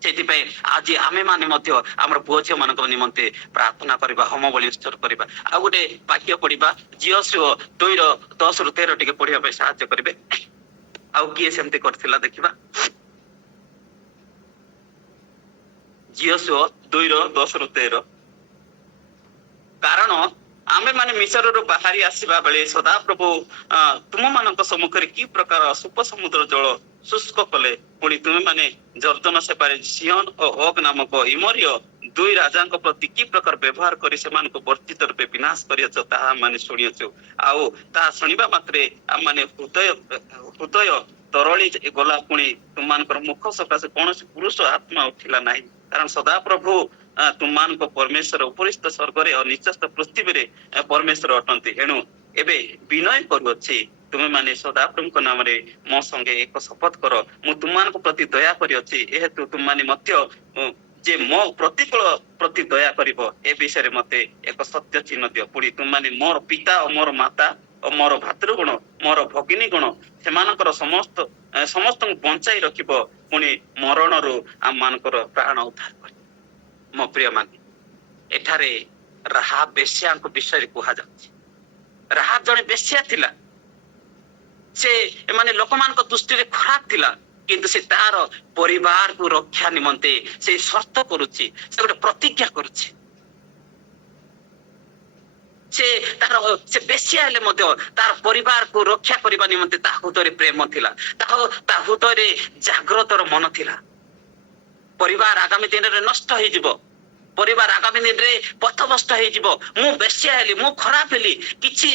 ସେଥିପାଇଁ ଆଜି ଆମେ ମାନେ ମଧ୍ୟ ଆମର ପୁଅ ଝିଅ ମାନଙ୍କ ନିମନ୍ତେ ପ୍ରାର୍ଥନା କରିବା, ହୋମ ବଳି ଉତ୍ସର୍ଗ କରିବା। ଆଉ ଗୋଟେ ବାକ୍ୟ ପଢିବା, ଜିଓସୁଅ 2:10-13 ଟିକେ ପଢିବା ପାଇଁ ସାହାଯ୍ୟ କରିବେ। ଆଉ କିଏ ସେମିତି କରିଥିଲା ଦେଖିବା? ଜିଓସୁଅ 2:10-13। କାରଣ ଆମେ ମାନେ ମିଶରରୁ ବାହାରି ଆସିବା ବେଳେ ସଦାପ୍ରଭୁ ତୁମମାନଙ୍କ ସମ୍ମୁଖରେ କି ପ୍ରକାର ସୁପ ସମୁଦ୍ର ଜଳ ଶୁଷ୍କ କଲେ, ପୁଣି ତୁମେ ମାନେ ଜର୍ଦ୍ଦନ ସେପାରେ ସିହନ ଓ ଓଗ ନାମକ ଇମରିୟ 2 ରାଜାଙ୍କ ପ୍ରତି କି ପ୍ରକାର ବ୍ୟବହାର କରି ସେମାନଙ୍କୁ ବର୍ଜିତ ରୂପେ ବିନାଶ କରିଅଛ, ତାହା ମାନେ ଶୁଣିଅଛୁ। ଆଉ ତାହା ଶୁଣିବା ମାତ୍ରେ ଆମେ ହୃଦୟ ତରଳି ଗଲା, ପୁଣି ତୁମମାନଙ୍କର ମୁଖ ସକାଶେ କୌଣସି ପୁରୁଷ ଆତ୍ମା ଉଠିଲା ନାହିଁ। କାରଣ ସଦାପ୍ରଭୁ ତୁମମାନଙ୍କ ପରମେଶ୍ୱର ଉପରିସ୍ଥ ସ୍ୱର୍ଗରେ ଓ ନିଚସ୍ଥ ପୃଥିବୀରେ ପରମେଶ୍ୱର ଅଟନ୍ତି। ଏଣୁ ଏବେ ବିନୟ କରୁଅଛି, ତୁମେମାନେ ସଦାପ୍ରଭୁଙ୍କ ନାମରେ ମୋ ସଙ୍ଗେ ଏକ ଶପଥ କର। ମୁଁ ତୁମମାନଙ୍କ ପ୍ରତି ଦୟା କରିଅଛି, ଏହେତୁ ତୁମମାନେ ମଧ୍ୟ ଯେ ମୋ ପ୍ରତିକୂଳ ପ୍ରତି ଦୟା କରିବ, ଏ ବିଷୟରେ ମତେ ଏକ ସତ୍ୟ ଚିହ୍ନ ଦିଅ। ପୁଣି ତୁମମାନେ ମୋର ପିତା ଓ ମୋର ମାତା ଓ ମୋର ଭାତୃଗଣ, ମୋର ଭଗିନୀ ଗଣ, ସେମାନଙ୍କର ସମସ୍ତଙ୍କୁ ବଞ୍ଚାଇ ରଖିବ, ପୁଣି ମରଣରୁ ଆମମାନଙ୍କର ପ୍ରାଣ ଉଦ୍ଧାର କରିବ। ମୋ ପ୍ରିୟମାନେ, ଏଠାରେ ରାହାବ ବେଶ୍ୟାଙ୍କ ବିଷୟରେ କୁହାଯାଉଛି। ରାହାବ ଜଣେ ବେଶ୍ୟା ଥିଲା। ସେ ମାନେ ଲୋକମାନଙ୍କ ଦୃଷ୍ଟିରେ ଖରାପ ଥିଲା, କିନ୍ତୁ ସେ ତାର ପରିବାରକୁ ରକ୍ଷା ନିମନ୍ତେ ସେ ସର୍ତ୍ତ କରୁଛି, ସେ ଗୋଟେ ପ୍ରତିଜ୍ଞା କରୁଛି। ସେ ବେଶ୍ୟା ହେଲେ ମଧ୍ୟ ତାର ପରିବାରକୁ ରକ୍ଷା କରିବା ନିମନ୍ତେ ତା ହୃଦୟରେ ପ୍ରେମ ଥିଲା, ତା ହୃଦୟରେ ଜାଗ୍ରତର ମନ ଥିଲା। ପରିବାର ଆଗାମୀ ଦିନରେ ନଷ୍ଟ ହେଇଯିବ, ପରିବାର ଆଗାମୀ ଦିନରେ ପଥଭ୍ରଷ୍ଟ ହେଇଯିବ। ମୁଁ ବେଶ୍ୟା ହେଲି, ମୁଁ ଖରାପ ହେଲି, କିଛି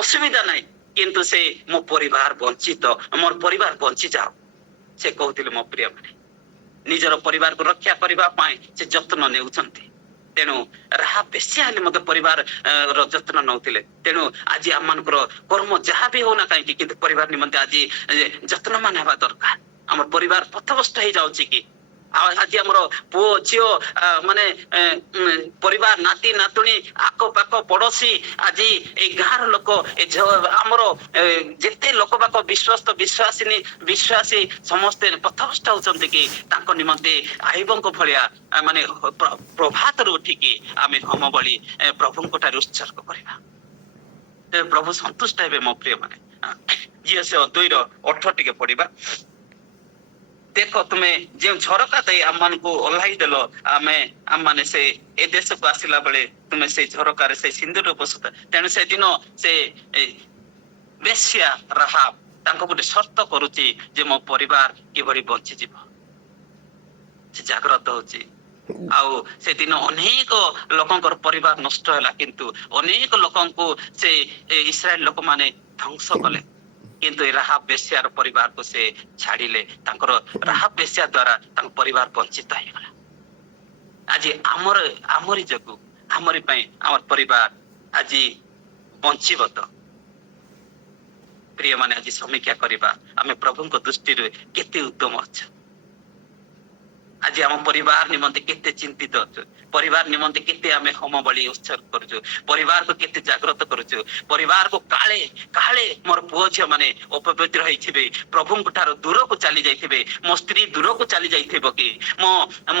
ଅସୁବିଧା ନାହିଁ, କିନ୍ତୁ ସେ ମୋ ପରିବାର ବଞ୍ଚିତ, ମୋର ପରିବାର ବଞ୍ଚି ଯାଉ। ସେ କହୁଥିଲେ ମୋ ପ୍ରିୟ ମାନେ, ନିଜର ପରିବାରକୁ ରକ୍ଷା କରିବା ପାଇଁ ସେ ଯତ୍ନ ନେଉଛନ୍ତି। ତେଣୁ ରାହାବ ବେଶ୍ୟା ହେଲେ ମଧ୍ୟ ପରିବାର ର ଯତ୍ନ ନଉଥିଲେ। ତେଣୁ ଆଜି ଆମମାନଙ୍କର କର୍ମ ଯାହା ବି ହଉନା କାହିଁକି, କିନ୍ତୁ ପରିବାର ନିମନ୍ତେ ଆଜି ଯତ୍ନମାନ ହେବା ଦରକାର। ଆମର ପରିବାର ପଥଭ୍ରଷ୍ଟ ହେଇଯାଉଛି କି? ଆଜି ଆମର ପୁଅ ଝିଅ ମାନେ ପରିବାର, ନାତି ନାତୁଣୀ, ଆଖପାଖ ପଡୋଶୀ, ଆଜି ଏଇ ଗାଁର ଲୋକ, ଆମର ଯେତେ ଲୋକ ବାକ ବିଶ୍ୱସ୍ତ ବିଶ୍ୱାସୀ ସମସ୍ତେ ପଥଭ୍ରଷ୍ଟ ହଉଛନ୍ତି କି? ତାଙ୍କ ନିମନ୍ତେ ଆଇବଙ୍କ ଭଳିଆ ମାନେ ପ୍ରଭାତରୁ ଉଠିକି ଆମେ ହୋମ ବଳି ପ୍ରଭୁଙ୍କ ଠାରେ ଉତ୍ସର୍ଗ କରିବା, ତେବେ ପ୍ରଭୁ ସନ୍ତୁଷ୍ଟ ହେବେ। ମୋ ପ୍ରିୟ ମାନେ, ସେ 2:8 ଟିକେ ପଢିବା। ଦେଖ, ତୁମେ ଯେଉଁ ଝରକା ଦେଇ ଆମମାନଙ୍କୁ ଓହ୍ଲାଇ ଦେଲ, ଆମମାନେ ସେ ଏ ଦେଶକୁ ଆସିଲା ବେଳେ ତୁମେ ସେଇ ଝରକାରେ ସେଇ ସିନ୍ଦୁର ଉପସ୍ଥିତ। ତେଣୁ ସେଦିନ ସେ ବେଶ୍ୟା ରାହାବ ତାଙ୍କୁ ଗୋଟେ ସର୍ତ୍ତ କରୁଛି ଯେ ମୋ ପରିବାର କିଭଳି ବଞ୍ଚିଯିବ। ସେ ଜାଗ୍ରତ ହଉଛି। ଆଉ ସେଦିନ ଅନେକ ଲୋକଙ୍କର ପରିବାର ନଷ୍ଟ ହେଲା, କିନ୍ତୁ ଅନେକ ଲୋକଙ୍କୁ ସେ ଇସ୍ରାଏଲ ଲୋକମାନେ ଧ୍ୱଂସ କଲେ, କିନ୍ତୁ ରାହାବ ବେଶ୍ୟାର ପରିବାରକୁ ସେ ଛାଡିଲେ। ତାଙ୍କର ରାହାବ ବେଶ୍ୟା ଦ୍ୱାରା ତାଙ୍କ ପରିବାର ବଞ୍ଚିତ ହେଇଗଲା। ଆଜି ଆମରି ଯୋଗୁ, ଆମରି ପାଇଁ ଆମର ପରିବାର ଆଜି ବଞ୍ଚିବ ତ? ପ୍ରିୟ ମାନେ, ଆଜି ସମୀକ୍ଷା କରିବା ଆମେ ପ୍ରଭୁଙ୍କ ଦୃଷ୍ଟିରେ କେତେ ଉତ୍ତମ ଅଛୁ। ଆଜି ଆମ ପରିବାର ନିମନ୍ତେ କେତେ ଚିନ୍ତିତ ଅଛୁ, ପରିବାର ନିମନ୍ତେ କେତେ ଆମେ ହୋମ ବଳି ଉତ୍ସର୍ଗ କରୁଛୁ, ପରିବାରକୁ କେତେ ଜାଗ୍ରତ କରୁଛୁ। ପରିବାରକୁ କାଳେ ମୋର ପୁଅ ଝିଅ ମାନେ ଅପବିତ୍ର ହେଇଥିବେ, ପ୍ରଭୁଙ୍କ ଠାରୁ ଦୂରକୁ ଚାଲି ଯାଇଥିବେ, ମୋ ସ୍ତ୍ରୀ ଦୂରକୁ ଚାଲି ଯାଇଥିବ କି, ମୋ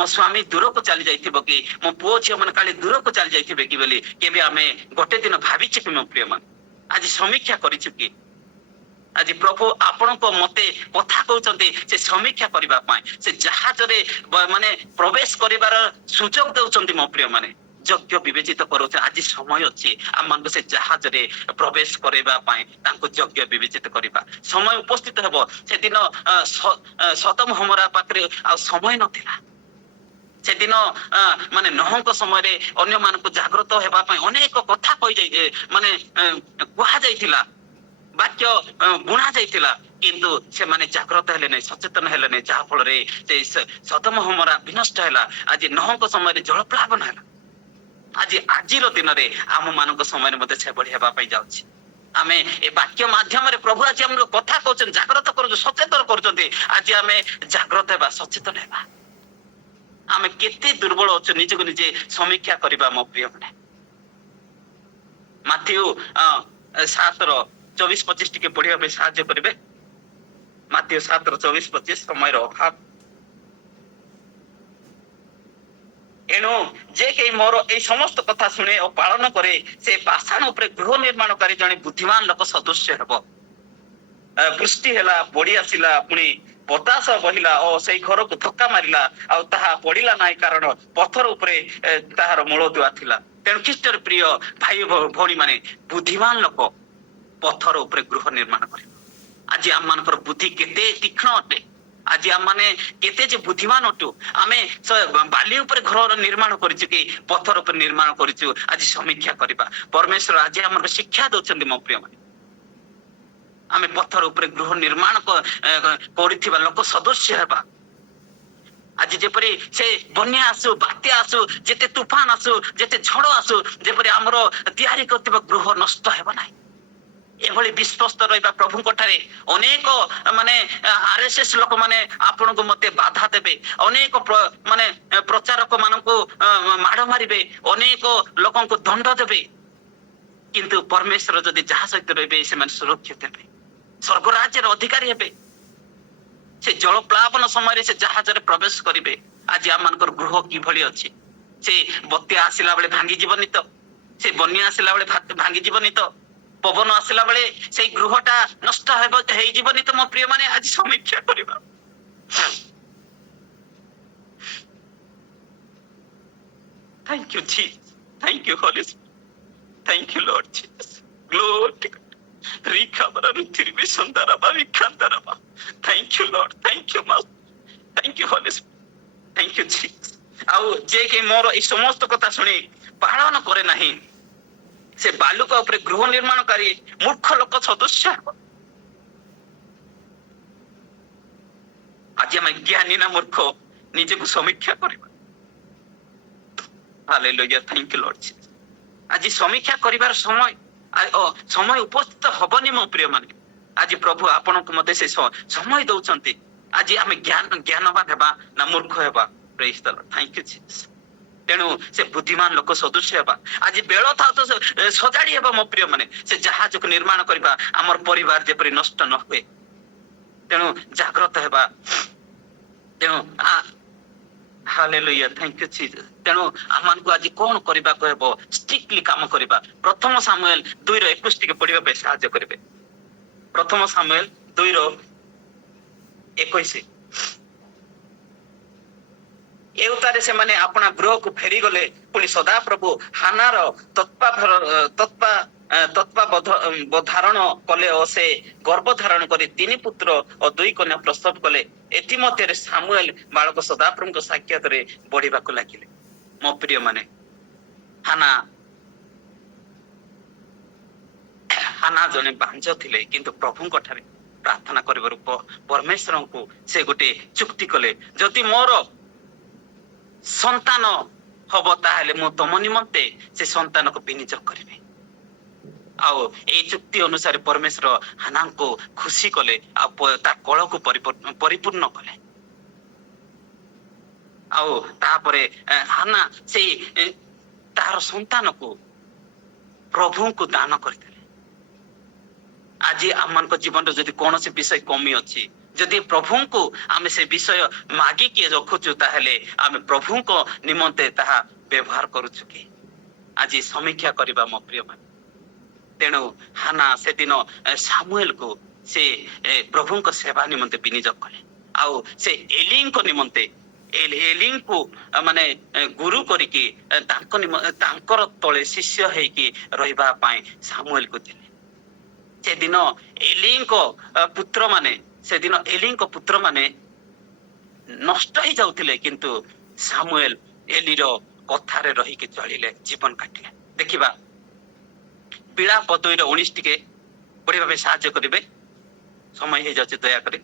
ସ୍ୱାମୀ ଦୂରକୁ ଚାଲି ଯାଇଥିବ କି, ମୋ ପୁଅ ଝିଅ ମାନେ କାଳେ ଦୂରକୁ ଚାଲି ଯାଇଥିବେ କି ବୋଲି କେବେ ଆମେ ଗୋଟେ ଦିନ ଭାବିଛୁ କି? ମୋ ପ୍ରିୟ ମାନେ, ଆଜି ସମୀକ୍ଷା କରିଛୁ କି? ଆଜି ପ୍ରଭୁ ଆପଣଙ୍କ ମତେ କଥା କହୁଛନ୍ତି ସେ ସମୀକ୍ଷା କରିବା ପାଇଁ, ସେ ଜାହାଜରେ ମାନେ ପ୍ରବେଶ କରିବାର ସୁଯୋଗ ଦଉଛନ୍ତି। ମୋ ପ୍ରିୟ ମାନେ, ଯୋଗ୍ୟ ବିବେଚିତ କରୁছে। ଆଜି ସମୟ ଅଛି ଆମମାନଙ୍କୁ ସେ ଜାହାଜରେ ପ୍ରବେଶ କରିବା ପାଇଁ, ତାଙ୍କୁ ଯୋଗ୍ୟ ବିବେଚିତ କରିବା। ସମୟ ଉପସ୍ଥିତ ହେବ। ସେଦିନ ସଦମ ଗମୋରା ପାଖରେ ଆଉ ସମୟ ନଥିଲା। ସେଦିନ ମାନେ ନୋହଙ୍କ ସମୟରେ ଅନ୍ୟମାନଙ୍କୁ ଜାଗ୍ରତ ହେବା ପାଇଁ ଅନେକ କଥା ମାନେ କୁହାଯାଇଥିଲା, ବାକ୍ୟ ବୁଣା ଯାଇଥିଲା, କିନ୍ତୁ ସେମାନେ ଜାଗ୍ରତ ହେଲେ ନାହିଁ, ସଚେତନ ହେଲେ ନାହିଁ, ଯାହା ଫଳରେ ସଦମ ଗମୋରା ବିନଷ୍ଟ ହେଲା। ଆଜି ନୋହଙ୍କ ସମୟରେ ଜଳପ୍ଳାବନ ହେଲା। ଆଜିର ଦିନରେ ଆମ ମାନଙ୍କ ସମୟରେ ମଧ୍ୟ ସେଭଳି ହେବା ପାଇଁ ଯାଉଛି। ଆମେ ଏ ବାକ୍ୟ ମାଧ୍ୟମରେ ପ୍ରଭୁ ଆଜି ଆମକୁ କଥା କହୁଛନ୍ତି, ଜାଗ୍ରତ କରୁଛୁ, ସଚେତନ କରୁଛନ୍ତି। ଆଜି ଆମେ ଜାଗ୍ରତ ହେବା, ସଚେତନ ହେବା। ଆମେ କେତେ ଦୁର୍ବଳ ଅଛୁ, ନିଜକୁ ନିଜେ ସମୀକ୍ଷା କରିବା। ମୋ ପ୍ରିୟ ମାନେ, ମାଥିଉ 7:24-25 ଟିକେ ପଢିବା ପାଇଁ ସାହାଯ୍ୟ କରିବେ। ମାଥିଉ 7:24-25, ସମୟର ଅଭାବ। ଏଣୁ ଯେ କେହି ମୋର ଏଇ ସମସ୍ତ କଥା ଶୁଣେ ଓ ପାଳନ କରେ, ସେ ପାଷାଣ ଉପରେ ଗୃହ ନିର୍ମାଣକାରୀ ଜଣେ ବୁଦ୍ଧିମାନ ଲୋକ ସଦୃଶ୍ୟ ହେବ। ବୃଷ୍ଟି ହେଲା, ବଢି ଆସିଲା, ପୁଣି ବତାସ ବହିଲା ଓ ସେଇ ଘରକୁ ଧକ୍କା ମାରିଲା, ଆଉ ତାହା ପଡିଲା ନାହିଁ, କାରଣ ପଥର ଉପରେ ତାହାର ମୂଳଦୁଆ ଥିଲା। ତେଣୁ ଖ୍ରୀଷ୍ଟର ପ୍ରିୟ ଭାଇ ଭଉଣୀ ମାନେ, ବୁଦ୍ଧିମାନ ଲୋକ ପଥର ଉପରେ ଗୃହ ନିର୍ମାଣ କରିବ। ଆଜି ଆମମାନଙ୍କର ବୁଦ୍ଧି କେତେ ତୀକ୍ଷ୍ଣ ଅଟେ। ଆଜି ଆମମାନେ କେତେ ଯେ ବୁଦ୍ଧିମାନ ଅଟୁ। ଆମେ ବାଲି ଉପରେ ଘର ନିର୍ମାଣ କରିଛୁ କି ପଥର ଉପରେ ନିର୍ମାଣ କରିଛୁ? ଆଜି ସମୀକ୍ଷା କରିବା। ପରମେଶ୍ୱର ଆଜି ଆମର ଶିକ୍ଷା ଦଉଛନ୍ତି। ମୋ ପ୍ରିୟ ମାନେ, ଆମେ ପଥର ଉପରେ ଗୃହ ନିର୍ମାଣ କରିଥିବା ଲୋକ ସଦୃଶ୍ୟ ହେବା। ଆଜି ଯେପରି ସେ ବନ୍ୟା ଆସୁ, ବାତ୍ୟା ଆସୁ, ଯେତେ ତୁଫାନ ଆସୁ, ଯେତେ ଝଡ଼ ଆସୁ, ଯେପରି ଆମର ତିଆରି କରୁଥିବା ଗୃହ ନଷ୍ଟ ହେବ ନାହିଁ। ଏଭଳି ବିଶ୍ୱସ୍ତ ରହିବା ପ୍ରଭୁଙ୍କ ଠାରେ। ଅନେକ ମାନେ RSS ଲୋକମାନେ ଆପଣଙ୍କୁ ମତେ ବାଧା ଦେବେ, ଅନେକ ମାନେ ପ୍ରଚାରକ ମାନଙ୍କୁ ମାଡ଼ ମାରିବେ, ଅନେକ ଲୋକଙ୍କୁ ଦଣ୍ଡ ଦେବେ, କିନ୍ତୁ ପରମେଶ୍ୱର ଯଦି ଯାହା ସହିତ ରହିବେ ସେମାନେ ସୁରକ୍ଷିତ ହେବେ, ସ୍ୱର୍ଗ ରାଜ୍ୟର ଅଧିକାରୀ ହେବେ। ସେ ଜଳ ପ୍ଳାବନ ସମୟରେ ସେ ଜାହାଜରେ ପ୍ରବେଶ କରିବେ। ଆଜି ଆମମାନଙ୍କର ଗୃହ କିଭଳି ଅଛି? ସେ ବତ୍ୟା ଆସିଲା ବେଳେ ଭାଙ୍ଗି ଯିବନି ତ? ସେ ବନ୍ୟା ଆସିଲା ବେଳେ ଭାଙ୍ଗି ଯିବନି ତ? ପବନ ଆସିଲା ବେଳେ ସେଇ ଗୃହଟା ନଷ୍ଟ ହେଇଯିବନି ତ? ମୋ ପ୍ରିୟ ମାନେ ଆଜି ସମୀକ୍ଷା କରିବା। Thank you, Jesus. Thank you, Holy Spirit. Thank you, Lord Jesus. Glory to God. Thank you, Lord. Thank you, Master. Thank you, Holy Spirit. Thank you, Jesus. ଆଉ ଯେ କି ମୋର এই ସମସ୍ତ କଥା ଶୁଣି ପାଳନ କରେ ନାହିଁ, ସେ ବାଲୁକା ଉପରେ ଗୃହ ନିର୍ମାଣକାରୀ ମୂର୍ଖ ଲୋକ ସଦୃଶ୍ୟ ହେବ। ଆଜି ଆମେ ଜ୍ଞାନୀ ନା ମୂର୍ଖ ନିଜକୁ ସମୀକ୍ଷା କରିବା। Hallelujah, thank you Lord Jesus. ଆଜି ସମୀକ୍ଷା କରିବାର ସମୟ ଉପସ୍ଥିତ ହବନି ମୋ ପ୍ରିୟ ମାନେ। ଆଜି ପ୍ରଭୁ ଆପଣଙ୍କୁ ମତେ ସେ ସମୟ ଦଉଛନ୍ତି। ଆଜି ଆମେ ଜ୍ଞାନବାନ ହେବା ନା ମୂର୍ଖ ହେବା? ପ୍ରେଜ୍ the Lord, thank you Jesus. ତେଣୁ ସେ ବୁଦ୍ଧିମାନ ଲୋକ ସଦୃଶ୍ୟ ହେବା। ଆଜି ବେଳ ଥାଉ ତ ସଜାଡି ହେବା ମୋ ପ୍ରିୟ ମାନେ। ସେ ଜାହାଜକୁ ନିର୍ମାଣ କରିବା, ଆମର ପରିବାର ଯେପରି ନଷ୍ଟ ନ ହୁଏ। ତେଣୁ ଜାଗ୍ରତ ହେବା। ତେଣୁ ହାଲେଲୁୟା, ଥ୍ୟାଙ୍କ ୟୁ ଜିସସ୍। ତେଣୁ ଆମମାନଙ୍କୁ ଆଜି କଣ କରିବାକୁ ହେବ? ଷ୍ଟ୍ରିକ୍ଟଲି କାମ କରିବା। ପ୍ରଥମ ସାମୁଏଲ 2:21 ଟିକେ ପଢିବା ପାଇଁ ସାହାଯ୍ୟ କରିବେ। ପ୍ରଥମ ସାମୁଏଲ 2:21। ଏଉତାରେ ସେମାନେ ଆପଣା ଗୃହକୁ ଫେରିଗଲେ। ପୁଣି ସଦାପ୍ରଭୁ ହାନାର ତତ୍ତ୍ୱାବଧାରଣ କଲେ ଓ ସେ ଗର୍ଭଧାରଣ କରି 3 ପୁତ୍ର ଓ 2 କନ୍ୟା ପ୍ରସବ କଲେ। ଏଥିମଧ୍ୟରେ ସାମୁଏଲ ବାଳକ ସଦାପ୍ରଭୁଙ୍କ ସାକ୍ଷାତରେ ବଢିବାକୁ ଲାଗିଲେ। ମୋ ପ୍ରିୟ ମାନେ, ହାନା ଜଣେ ବାଞ୍ଝ ଥିଲେ, କିନ୍ତୁ ପ୍ରଭୁଙ୍କ ଠାରେ ପ୍ରାର୍ଥନା କରିବାରୁ ପରମେଶ୍ୱରଙ୍କୁ ସେ ଗୋଟେ ଚୁକ୍ତି କଲେ, ଯଦି ମୋର ସନ୍ତାନ ହବ ତାହେଲେ ମୁଁ ତମ ନିମନ୍ତେ ସେ ସନ୍ତାନକୁ ବିନିଯୋଗ କରିବି। ଆଉ ଏଇ ଚୁକ୍ତି ଅନୁସାରେ ପରମେଶ୍ୱର ହାନାଙ୍କୁ ଖୁସି କଲେ, ଆଉ ତା କଳକୁ ପରିପୂର୍ଣ୍ଣ କଲେ। ଆଉ ତାପରେ ହାନା ସେଇ ତାର ସନ୍ତାନକୁ ପ୍ରଭୁଙ୍କୁ ଦାନ କରିଦେଲେ। ଆଜି ଆମମାନଙ୍କ ଜୀବନରେ ଯଦି କୌଣସି ବିଷୟ କମି ଅଛି, ଯଦି ପ୍ରଭୁଙ୍କୁ ଆମେ ସେ ବିଷୟ ମାଗିକି ରଖୁଛୁ, ତାହେଲେ ଆମେ ପ୍ରଭୁଙ୍କ ନିମନ୍ତେ ତାହା ବ୍ୟବହାର କରୁଛୁ କି? ଆଜି ସମୀକ୍ଷା କରିବା ମୋ ପ୍ରିୟ ମାନେ। ତେଣୁ ହାନା ସେଦିନ ସାମୁଏଲକୁ ସେ ପ୍ରଭୁଙ୍କ ସେବା ନିମନ୍ତେ ବିନିଯୋଗ କଲେ। ଆଉ ସେ ଏଲିଙ୍କ ନିମନ୍ତେ ଏଲିଙ୍କୁ ମାନେ ଗୁରୁ କରିକି ତାଙ୍କର ତଳେ ଶିଷ୍ୟ ହେଇକି ରହିବା ପାଇଁ ସାମୁଏଲକୁ ଥିଲେ। ସେଦିନ ଏଲିଙ୍କ ପୁତ୍ରମାନେ ନଷ୍ଟ ହେଇଯାଉଥିଲେ, କିନ୍ତୁ ସାମୁଏଲ ଏଲିର କଥାରେ ରହିକି ଚଳିଲେ, ଜୀବନ କାଟିଲେ। ଦେଖିବା ବିଳାପ 2:19 ଟିକେ ପଢିବା ପାଇଁ ସାହାଯ୍ୟ କରିବେ। ସମୟ ହେଇଯାଉଛି, ଦୟାକରି।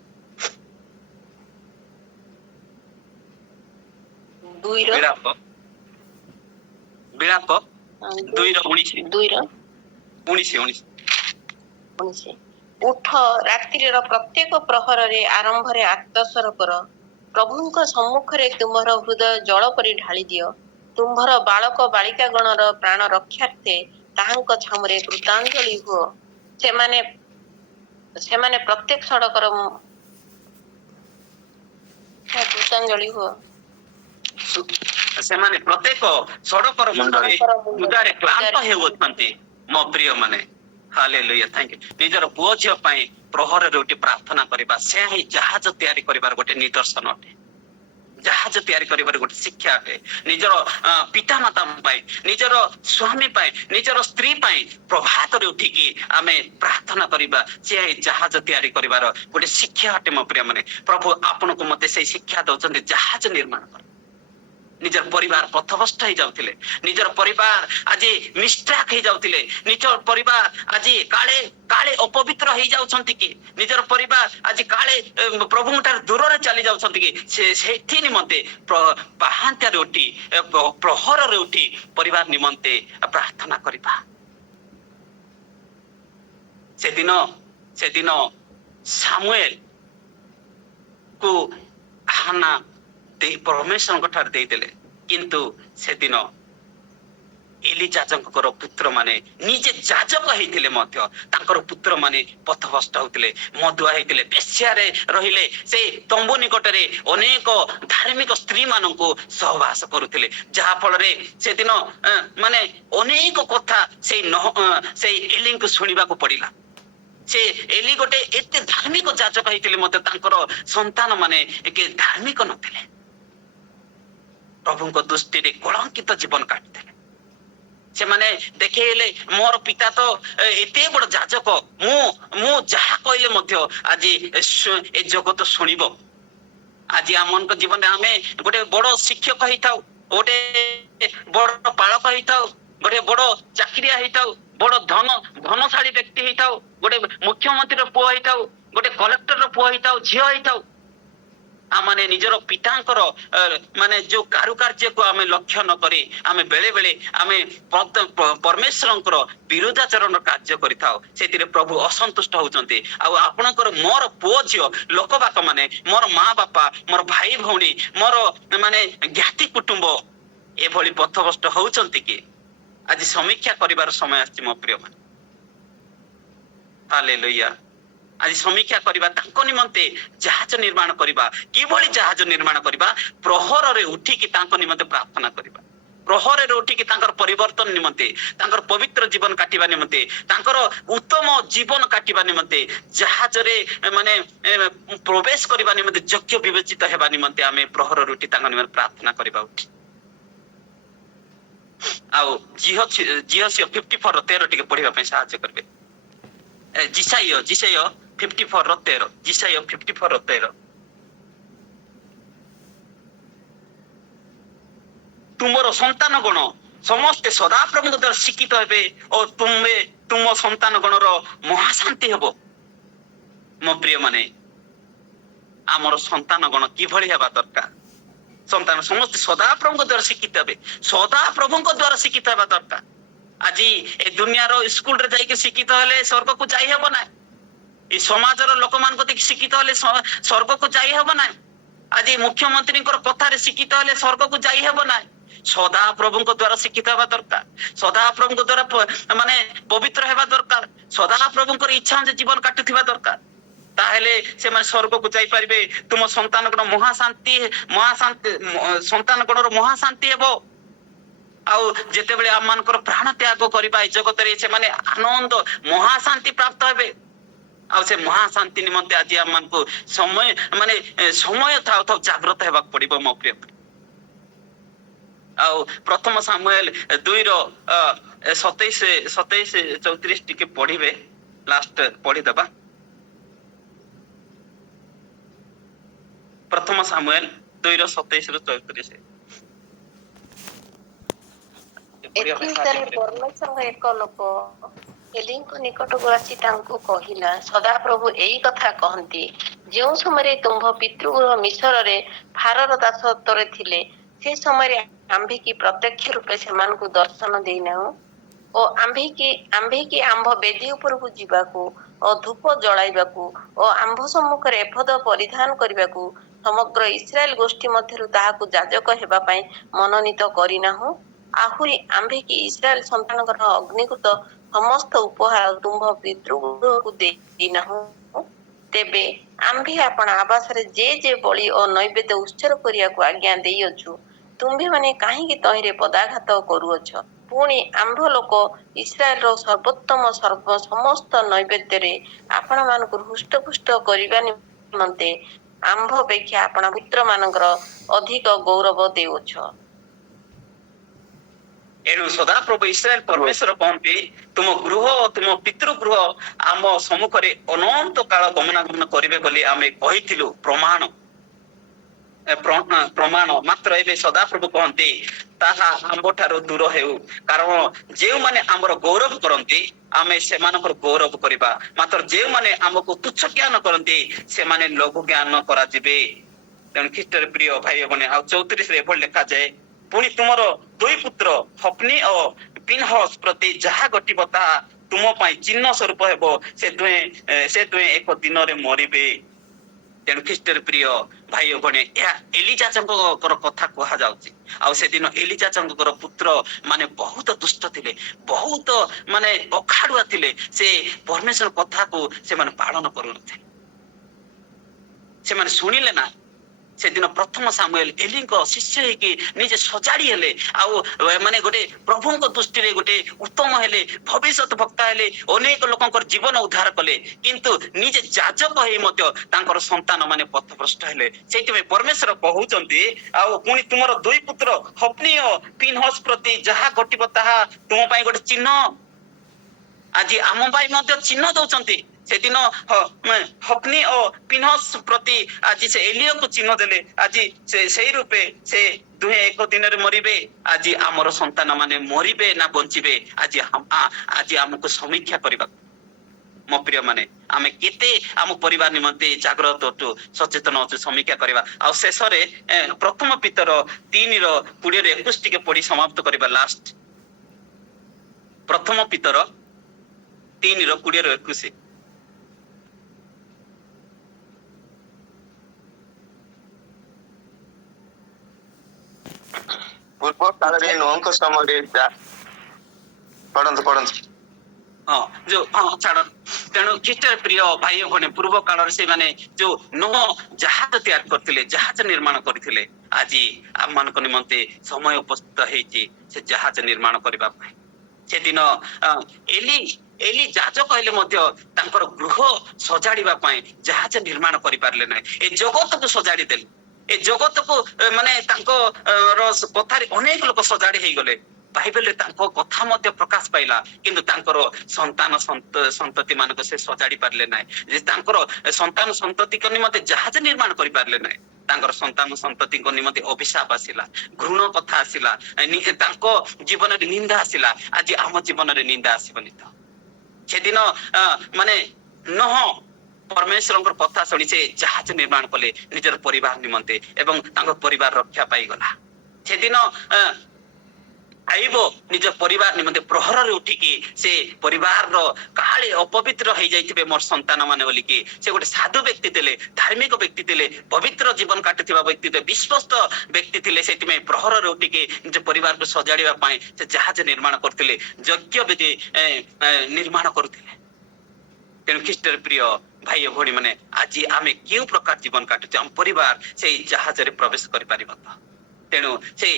ବିଳାପ 2:19। ଉଠ, ରାତ୍ରିର ପ୍ରତ୍ୟେକ ପ୍ରହରରେ ଆରମ୍ଭରେ ଆତ୍ମସ୍ୱର କର। ପ୍ରଭୁଙ୍କ ସମ୍ମୁଖରେ ତୁମର ହୃଦୟ ଜଳ ପରି ଢାଳି ଦିଅ। ତୁମ୍ଭର ବାଳକ ବାଳିକା ଗଣର ପ୍ରାଣ ରକ୍ଷାର୍ଥେ ତାହାଙ୍କ ଛାମୁରେ କୃତାଞ୍ଜଳି ହୁଅ। ସେମାନେ ପ୍ରତ୍ୟେକ ସଡ଼କର କୃତାଞ୍ଜଳି ହୁଅ। ସେମାନେ ପ୍ରତ୍ୟେକ ସଡ଼କର ମୁଣ୍ଡରେ କ୍ଳାନ୍ତ ହେଉଅଛନ୍ତି ମୋ ପ୍ରିୟ ମାନେ। Hallelujah, thank you. ନିଜର ପୁଅ ଝିଅ ପାଇଁ ପ୍ରହରରେ ଗୋଟେ ପ୍ରାର୍ଥନା କରିବା, ସେ ହିଁ ଜାହାଜ ତିଆରି କରିବାର ଗୋଟେ ନିଦର୍ଶନ ଅଟେ। ଜାହାଜ ତିଆରି କରିବାର ଗୋଟେ ଶିକ୍ଷା ଅଟେ। ନିଜର ପିତା ମାତା ପାଇଁ, ନିଜର ସ୍ୱାମୀ ପାଇଁ, ନିଜର ସ୍ତ୍ରୀ ପାଇଁ ପ୍ରଭାତରେ ଉଠିକି ଆମେ ପ୍ରାର୍ଥନା କରିବା, ସେ ଜାହାଜ ତିଆରି କରିବାର ଗୋଟେ ଶିକ୍ଷା ଅଟେ ମୋ ପ୍ରିୟ ମାନେ। ପ୍ରଭୁ ଆପଣଙ୍କୁ ମତେ ସେଇ ଶିକ୍ଷା ଦଉଛନ୍ତି, ଜାହାଜ ନିର୍ମାଣ କର। ନିଜର ପରିବାର ପଥଭ୍ରଷ୍ଟ ହେଇଯାଉଥିଲେ, ନିଜର ପରିବାର ଆଜି ମିଷ୍ଟ୍ରାକ୍ ହେଇଯାଉଥିଲେ, ନିଜର ପରିବାର ଆଜି କାଳେ କାଳେ ଅପବିତ୍ର ହେଇଯାଉଛନ୍ତି କି, ନିଜର ପରିବାର ଆଜି କାଳେ ପ୍ରଭୁଙ୍କ ଠାରୁ ଦୂରରେ ଚାଲି ଯାଉଛନ୍ତି କି, ସେଥି ନିମନ୍ତେ ପାହାନ୍ତିଆରେ ଉଠି ପ୍ରହରରେ ଉଠି ପରିବାର ନିମନ୍ତେ ପ୍ରାର୍ଥନା କରିବା। ସେଦିନ ସାମୁଏଲ କୁ ହାନା ପରମେଶ୍ୱରଙ୍କ ଠାରୁ ଦେଇଦେଲେ, କିନ୍ତୁ ସେଦିନ ଏଲି ଯାଜକଙ୍କର ପୁତ୍ର ମାନେ ନିଜେ ଯାଜକ ହେଇଥିଲେ ମଧ୍ୟ ତାଙ୍କର ପୁତ୍ର ମାନେ ପଥଭ୍ରଷ୍ଟ ହଉଥିଲେ, ମଦୁଆ ହେଇଥିଲେ, ବେଶ୍ୟାରେ ରହିଲେ, ସେ ତମ୍ବୁ ନିକଟରେ ଅନେକ ଧାର୍ମିକ ସ୍ତ୍ରୀ ମାନଙ୍କୁ ସହବାସ କରୁଥିଲେ, ଯାହା ଫଳରେ ସେଦିନ ମାନେ ଅନେକ କଥା ସେଇ ଏଲିଙ୍କୁ ଶୁଣିବାକୁ ପଡିଲା। ସେ ଏଲି ଗୋଟେ ଏତେ ଧାର୍ମିକ ଯାଜକ ହେଇଥିଲେ ମଧ୍ୟ ତାଙ୍କର ସନ୍ତାନ ମାନେ ଧାର୍ମିକ ନଥିଲେ, ପ୍ରଭୁଙ୍କ ଦୃଷ୍ଟିରେ କଳଙ୍କିତ ଜୀବନ କାଟିଥିଲେ। ସେମାନେ ଦେଖେଇଲେ ମୋର ପିତା ତ ଏତେ ବଡ ଯାଜକ, ମୁଁ ଯାହା କହିଲେ ମଧ୍ୟ ଆଜି ଏ ଜଗତ ଶୁଣିବ। ଆଜି ଆମମାନଙ୍କ ଜୀବନରେ ଆମେ ଗୋଟେ ବଡ ଶିକ୍ଷକ ହେଇଥାଉ, ଗୋଟେ ବଡ ପାଳକ ହେଇଥାଉ, ଗୋଟେ ବଡ ଚାକିରିଆ ହେଇଥାଉ, ବଡ ଧନଶାଳୀ ବ୍ୟକ୍ତି ହେଇଥାଉ, ଗୋଟେ ମୁଖ୍ୟମନ୍ତ୍ରୀର ପୁଅ ହେଇଥାଉ, ଗୋଟେ କଲେକ୍ଟରର ପୁଅ ହେଇଥାଉ, ଝିଅ ହେଇଥାଉ, ଆମେ ନିଜର ପିତାଙ୍କର ମାନେ ଯୋଉ କାରୁକାର୍ଯ୍ୟକୁ ଆମେ ଲକ୍ଷ୍ୟ ନ କରି ଆମେ ବେଳେ ବେଳେ ଆମେ ପରମେଶ୍ୱରଙ୍କର ବିରୁଦ୍ଧାଚରଣ କାର୍ଯ୍ୟ କରିଥାଉ, ସେଥିରେ ପ୍ରଭୁ ଅସନ୍ତୁଷ୍ଟ ହଉଛନ୍ତି। ଆଉ ଆପଣଙ୍କର ମୋର ପୁଅ ଝିଅ ଲୋକବାକ ମାନେ, ମୋର ମା ବାପା, ମୋର ଭାଇ ଭଉଣୀ, ମୋର ମାନେ ଜ୍ଞାତି କୁଟୁମ୍ବ ଏଭଳି ପଥଭ୍ରଷ୍ଟ ହଉଛନ୍ତି କି? ଆଜି ସମୀକ୍ଷା କରିବାର ସମୟ ଆସିଛି ମୋ ପ୍ରିୟ ମାନେ। ହାଲେଲୁୟା। ଆଜି ସମୀକ୍ଷା କରିବା, ତାଙ୍କ ନିମନ୍ତେ ଜାହାଜ ନିର୍ମାଣ କରିବା। କିଭଳି ଜାହାଜ ନିର୍ମାଣ କରିବା? ପ୍ରହରରେ ଉଠିକି ତାଙ୍କ ନିମନ୍ତେ ପ୍ରାର୍ଥନା କରିବା, ପ୍ରହରରେ ଉଠିକି ତାଙ୍କର ପରିବର୍ତ୍ତନ ନିମନ୍ତେ, ତାଙ୍କର ପବିତ୍ର ଜୀବନ କାଟିବା ନିମନ୍ତେ, ତାଙ୍କର ଉତ୍ତମ ଜୀବନ କାଟିବା ନିମନ୍ତେ, ଜାହାଜରେ ମାନେ ପ୍ରବେଶ କରିବା ନିମନ୍ତେ ଯୋଗ୍ୟ ବିବେଚିତ ହେବା ନିମନ୍ତେ ଆମେ ପ୍ରହରରେ ଉଠି ତାଙ୍କ ନିମନ୍ତେ ପ୍ରାର୍ଥନା କରିବା ଉଚିତ। ଆଉ ଜିହସିଅ 54:13 ଟିକେ ପଢିବା ପାଇଁ ସାହାଯ୍ୟ କରିବେ। ଜିସାଇୟ 54:13, ଜିସାଇୟ 54:13। ତୁମର ସନ୍ତାନ ଗଣ ସମସ୍ତେ ସଦାପ୍ରଭୁଙ୍କ ଦ୍ୱାରା ଶିକ୍ଷିତ ହେବେ ଓ ତୁମ ସନ୍ତାନ ଗଣର ମହାଶାନ୍ତି ହେବ। ମୋ ପ୍ରିୟ ମାନେ, ଆମର ସନ୍ତାନ ଗଣ କିଭଳି ହେବା ଦରକାର? ସନ୍ତାନ ସମସ୍ତେ ସଦାପ୍ରଭୁଙ୍କ ଦ୍ୱାରା ଶିକ୍ଷିତ ହେବେ, ସଦାପ୍ରଭୁଙ୍କ ଦ୍ୱାରା ଶିକ୍ଷିତ ହେବା ଦରକାର। ଆଜି ଏ ଦୁନିଆର ସ୍କୁଲରେ ଯାଇକି ଶିକ୍ଷିତ ହେଲେ ସ୍ୱର୍ଗକୁ ଯାଇ ହେବ ନାହିଁ, ଏ ସମାଜର ଲୋକମାନଙ୍କ ଦେଖି ଶିକ୍ଷିତ ହେଲେ ସ୍ୱର୍ଗକୁ ଯାଇ ହେବ ନାହିଁ, ଆଜି ମୁଖ୍ୟମନ୍ତ୍ରୀଙ୍କର କଥାରେ ଶିକ୍ଷିତ ହେଲେ ସ୍ୱର୍ଗକୁ ଯାଇ ହେବ ନାହିଁ। ସଦାପ୍ରଭୁଙ୍କ ଦ୍ୱାରା ଶିକ୍ଷିତ ହେବା ଦରକାର, ସଦାପ୍ରଭୁଙ୍କ ଦ୍ୱାରା ମାନେ ପବିତ୍ର ହେବା ଦରକାର, ସଦାପ୍ରଭୁଙ୍କର ଇଚ୍ଛା ଅନୁଯାୟୀ ଜୀବନ କାଟୁଥିବା ଦରକାର। ତାହେଲେ ସେମାନେ ସ୍ୱର୍ଗକୁ ଯାଇପାରିବେ। ତୁମ ସନ୍ତାନ ଗଣ ମହାଶାନ୍ତି ସନ୍ତାନ ଗଣର ମହାଶାନ୍ତି ହେବ। ଆଉ ଯେତେବେଳେ ଆମମାନଙ୍କର ପ୍ରାଣ ତ୍ୟାଗ କରିବା ଏ ଜଗତରେ, ସେମାନେ ଆନନ୍ଦ ମହାଶାନ୍ତି ପ୍ରାପ୍ତ ହେବେ। ଆଉ ସେ ମହାଶାନ୍ତି ନିମନ୍ତେ ଆଜି ଆମମାନଙ୍କୁ ସମୟ ଥାଉ ଥାଉ ଜାଗ୍ରତ ହେବାକୁ ପଡିବ ମୋ ପ୍ରିୟ। ଆଉ ପ୍ରଥମ ସାମୁଏଲ 2:27-34 ଟିକେ ପଢିବେ, ଲାଷ୍ଟ ପଢିଦବା। ପ୍ରଥମ ସାମୁଏଲ 2:27-34। ପରମେଶ୍ୱରଙ୍କ ଏକ ଲୋକ ଏଲିଙ୍କ ନିକଟକୁ ଆସି ତାଙ୍କୁ କହିଲା, ସଦାପ୍ରଭୁ ଏଇ କଥା କହନ୍ତି, ଯେଉଁ ସମୟରେ ତୁମ୍ଭ ପିତୃଗୃହ ମିଶରରେ ଫାରୋର ଦାସତ୍ୱରେ ଥିଲେ, ସେ ସମୟରେ ଆମ୍ଭେକି ପ୍ରତ୍ୟକ୍ଷ ରୂପେ ସେମାନଙ୍କୁ ଦର୍ଶନ ଦେଇନାହୁଁ ଓ ଆମ୍ଭେକି ଆମ୍ଭ ବେଦୀ ଉପରକୁ ଯିବାକୁ ଓ ଧୂପ ଜଳାଇବାକୁ ଓ ଆମ୍ଭ ସମ୍ମୁଖରେ ଏଫଦ ପରିଧାନ କରିବାକୁ ସମଗ୍ର ଇସ୍ରାଏଲ ଗୋଷ୍ଠୀ ମଧ୍ୟରୁ ତାହାକୁ ଯାଜକ ହେବା ପାଇଁ ମନୋନୀତ କରିନାହୁଁ। ଆହୁରି ଆମ୍ଭେକି ଇସ୍ରାଏଲ ସନ୍ତାନଙ୍କର ଅଗ୍ନିକୃତ ସମସ୍ତ ଉପହାର ତୁମ୍ଭ ପିତୃଗୃହକୁ ଦେଇନାହୁଁ। ତେବେ ଆମ୍ଭେ ଆପଣା ଆବାସରେ ଯେ ବଳି ଓ ନୈବେଦ୍ୟ ଉତ୍ସର୍ଗ କରିବାକୁ ଆଜ୍ଞା ଦେଇଅଛୁ, ତୁମ୍ଭେମାନେ କାହିଁକି ତହିଁରେ ପଦାଘାତ କରୁଅଛ? ପୁଣି ଆମ୍ଭ ଲୋକ ଇସ୍ରାଏଲର ସର୍ବୋତ୍ତମ ସମସ୍ତ ନୈବେଦ୍ୟରେ ଆପଣମାନଙ୍କୁ ହୃଷ୍ଟପୁଷ୍ଟ କରିବା ନିମନ୍ତେ ଆମ୍ଭ ଅପେକ୍ଷା ଆପଣା ପୁତ୍ରମାନଙ୍କର ଅଧିକ ଗୌରବ ଦେଉଅଛ। ଏଣୁ ସଦାପ୍ରଭୁ ଇସ୍ରାଏଲ ପରମେଶ୍ୱର କହନ୍ତି, ତୁମ ଗୃହ ତୁମ ପିତୃଗୃହ ଆମ ସମ୍ମୁଖରେ ଅନନ୍ତ କାଳ ଗମନାଗମନ କରିବେ ବୋଲି ଆମେ କହିଥିଲୁ। ପ୍ରମାଣ ପ୍ରମାଣ ମାତ୍ର ଏବେ ସଦାପ୍ରଭୁ କହନ୍ତି ତାହା ଆମ୍ଭଠାରୁ ଦୂର ହେଉ, କାରଣ ଯେଉଁମାନେ ଆମର ଗୌରବ କରନ୍ତି ଆମେ ସେମାନଙ୍କର ଗୌରବ କରିବା, ମାତ୍ର ଯେଉଁମାନେ ଆମକୁ ତୁଚ୍ଛ ଜ୍ଞାନ କରନ୍ତି ସେମାନେ ଲଘୁ ଜ୍ଞାନ କରାଯିବେ। ତେଣୁ ଖ୍ରୀଷ୍ଟର ପ୍ରିୟ ଭାଇ ଭଉଣୀ, ଆଉ 34ରେ ଏଭଳି ଲେଖାଯାଏ, ପୁଣି ତୁମର ଦୁଇ ପୁତ୍ର ହଫ୍ନି ଓ ପିନହସ ପ୍ରତି ଯାହା ଘଟିବ ତାହା ତୁମ ପାଇଁ ଚିହ୍ନ ସ୍ୱରୂପ ହେବ, ସେ ଦୁହେଁ ଏକ ଦିନରେ ମରିବେ। ତେଣୁ ଖ୍ରୀଷ୍ଟର ପ୍ରିୟ ଭାଇ ଭଉଣୀ, ଏହା ଏଲିଜାଙ୍କର କଥା କୁହାଯାଉଛି। ଆଉ ସେଦିନ ଏଲିଜାଙ୍କର ପୁତ୍ର ମାନେ ବହୁତ ଦୁଷ୍ଟ ଥିଲେ, ବହୁତ ମାନେ ଅଖାଡୁଆ ଥିଲେ, ସେ ପରମେଶ୍ୱର କଥାକୁ ସେମାନେ ପାଳନ କରୁନଥିଲେ, ସେମାନେ ଶୁଣିଲେ ନା। ସେଦିନ ପ୍ରଥମ ସାମୁଏଲ ଏଲିଙ୍କ ଶିଷ୍ୟ ହେଇକି ନିଜେ ସଜାଡି ହେଲେ, ଆଉ ମାନେ ଗୋଟେ ପ୍ରଭୁଙ୍କ ଦୃଷ୍ଟିରେ ଗୋଟେ ଉତ୍ତମ ହେଲେ, ଭବିଷ୍ୟତ ବକ୍ତା ହେଲେ, ଅନେକ ଲୋକଙ୍କର ଜୀବନ ଉଦ୍ଧାର କଲେ, କିନ୍ତୁ ନିଜେ ଯାଜକ ହେଇ ମଧ୍ୟ ତାଙ୍କର ସନ୍ତାନ ମାନେ ପଥଭ୍ରଷ୍ଟ ହେଲେ। ସେଇଥିପାଇଁ ପରମେଶ୍ୱର କହୁଛନ୍ତି, ଆଉ ପୁଣି ତୁମର ଦୁଇ ପୁତ୍ର ହଫ୍ନି ଓ ପିନହସ ପ୍ରତି ଯାହା ଘଟିବ ତାହା ତୁମ ପାଇଁ ଗୋଟେ ଚିହ୍ନ। ଆଜି ଆମ ପାଇଁ ମଧ୍ୟ ଚିହ୍ନ ଦଉଛନ୍ତି। ସେଦିନ ହଫ୍ନି ଓ ପିନହସ ପ୍ରତି ଆଜି ସେ ଏଲିୟକୁ ଚିହ୍ନ ଦେଲେ, ଆଜି ସେଇ ରୂପେ ସେ ଦୁହେଁ ଏକ ଦିନରେ ମରିବେ। ଆଜି ଆମର ସନ୍ତାନ ମାନେ ମରିବେ ନା ବଞ୍ଚିବେ, ଆଜି ଆମକୁ ସମୀକ୍ଷା କରିବାକୁ, ମୋ ପ୍ରିୟ ମାନେ, ଆମେ କେତେ ଆମ ପରିବାର ନିମନ୍ତେ ଜାଗ୍ରତ ଅଛୁ, ସଚେତନ ଅଛୁ, ସମୀକ୍ଷା କରିବା। ଆଉ ଶେଷରେ ପ୍ରଥମ ପିତର 3:20-21 ଟିକେ ପଢି ସମାପ୍ତ କରିବା। ଲାଷ୍ଟ ପ୍ରଥମ ପିତର 3:20-21। ପୂର୍ବ କାଳରେ ନୋହଙ୍କ ସମୟରେ ପଢନ୍ତୁ। ଛାଡ। ତେଣୁ ଖ୍ରୀଷ୍ଟର ପ୍ରିୟ ଭାଇ ଭଉଣୀ, ପୂର୍ବ କାଳରେ ସେମାନେ ଯୋଉ ନୋହ ଜାହାଜ ତିଆରି କରିଥିଲେ, ଜାହାଜ ନିର୍ମାଣ କରିଥିଲେ, ଆଜି ଆମମାନଙ୍କ ନିମନ୍ତେ ସମୟ ଉପସ୍ଥିତ ହେଇଛି ସେ ଜାହାଜ ନିର୍ମାଣ କରିବା ପାଇଁ। ସେଦିନ ଏଲି ଯାଜକ କହିଲେ ମଧ୍ୟ ତାଙ୍କର ଗୃହ ସଜାଡିବା ପାଇଁ ଜାହାଜ ନିର୍ମାଣ କରିପାରିଲେ ନାହିଁ। ଏ ଜଗତକୁ ସଜାଡି ଦେଲେ, ଏ ଜଗତକୁ ମାନେ ତାଙ୍କର କଥାରେ ଅନେକ ଲୋକ ସଜାଡି ହେଇଗଲେ। ବାଇବେଲରେ ତାଙ୍କ କଥା ମଧ୍ୟ ପ୍ରକାଶ ପାଇଲା, କିନ୍ତୁ ତାଙ୍କର ସନ୍ତତି ମାନଙ୍କୁ ସେ ସଜାଡି ପାରିଲେ ନାହିଁ। ଯେ ତାଙ୍କର ସନ୍ତାନ ସନ୍ତତିଙ୍କ ନିମନ୍ତେ ଜାହାଜ ନିର୍ମାଣ କରିପାରିଲେ ନାହିଁ। ତାଙ୍କର ସନ୍ତାନ ସନ୍ତତିଙ୍କ ନିମନ୍ତେ ଅଭିଶାପ ଆସିଲା, ଘୃଣ କଥା ଆସିଲା, ତାଙ୍କ ଜୀବନରେ ନିନ୍ଦା ଆସିଲା। ଆଜି ଆମ ଜୀବନରେ ନିନ୍ଦା ଆସିବନି ତ? ସେଦିନ ମାନେ ନୋହ ପରମେଶ୍ୱରଙ୍କର କଥା ଶୁଣି ସେ ଜାହାଜ ନିର୍ମାଣ କଲେ ନିଜର ପରିବାର ନିମନ୍ତେ, ଏବଂ ତାଙ୍କ ପରିବାର ରକ୍ଷା ପାଇଗଲା। ସେଦିନ ଆଇବ ନିଜ ପରିବାର ନିମନ୍ତେ ପ୍ରହରରେ ଉଠିକି ସେ ପରିବାରର କାଳେ ଅପବିତ୍ର ହେଇଯାଇଥିବେ ମୋର ସନ୍ତାନ ମାନେ ବୋଲିକି, ସେ ଗୋଟେ ସାଧୁ ବ୍ୟକ୍ତି ଥିଲେ, ଧାର୍ମିକ ବ୍ୟକ୍ତି ଥିଲେ, ପବିତ୍ର ଜୀବନ କାଟୁଥିବା ବ୍ୟକ୍ତି ଥିଲେ, ବିଶ୍ୱସ୍ତ ବ୍ୟକ୍ତି ଥିଲେ। ସେଥିପାଇଁ ପ୍ରହରରେ ଉଠିକି ନିଜ ପରିବାରକୁ ସଜାଡିବା ପାଇଁ ସେ ଜାହାଜ ନିର୍ମାଣ କରୁଥିଲେ, ଯଜ୍ଞ ବେଦୀ ନିର୍ମାଣ କରୁଥିଲେ। ତେଣୁ ଖ୍ରୀଷ୍ଟର ପ୍ରିୟ ଭାଇ ଭଉଣୀ ମାନେ, ଆଜି ଆମେ କେଉଁ ପ୍ରକାର ଜୀବନ କାଟୁଛୁ? ଆମ ପରିବାର ସେଇ ଜାହାଜରେ ପ୍ରବେଶ କରିପାରିବ ତ? ତେଣୁ ସେଇ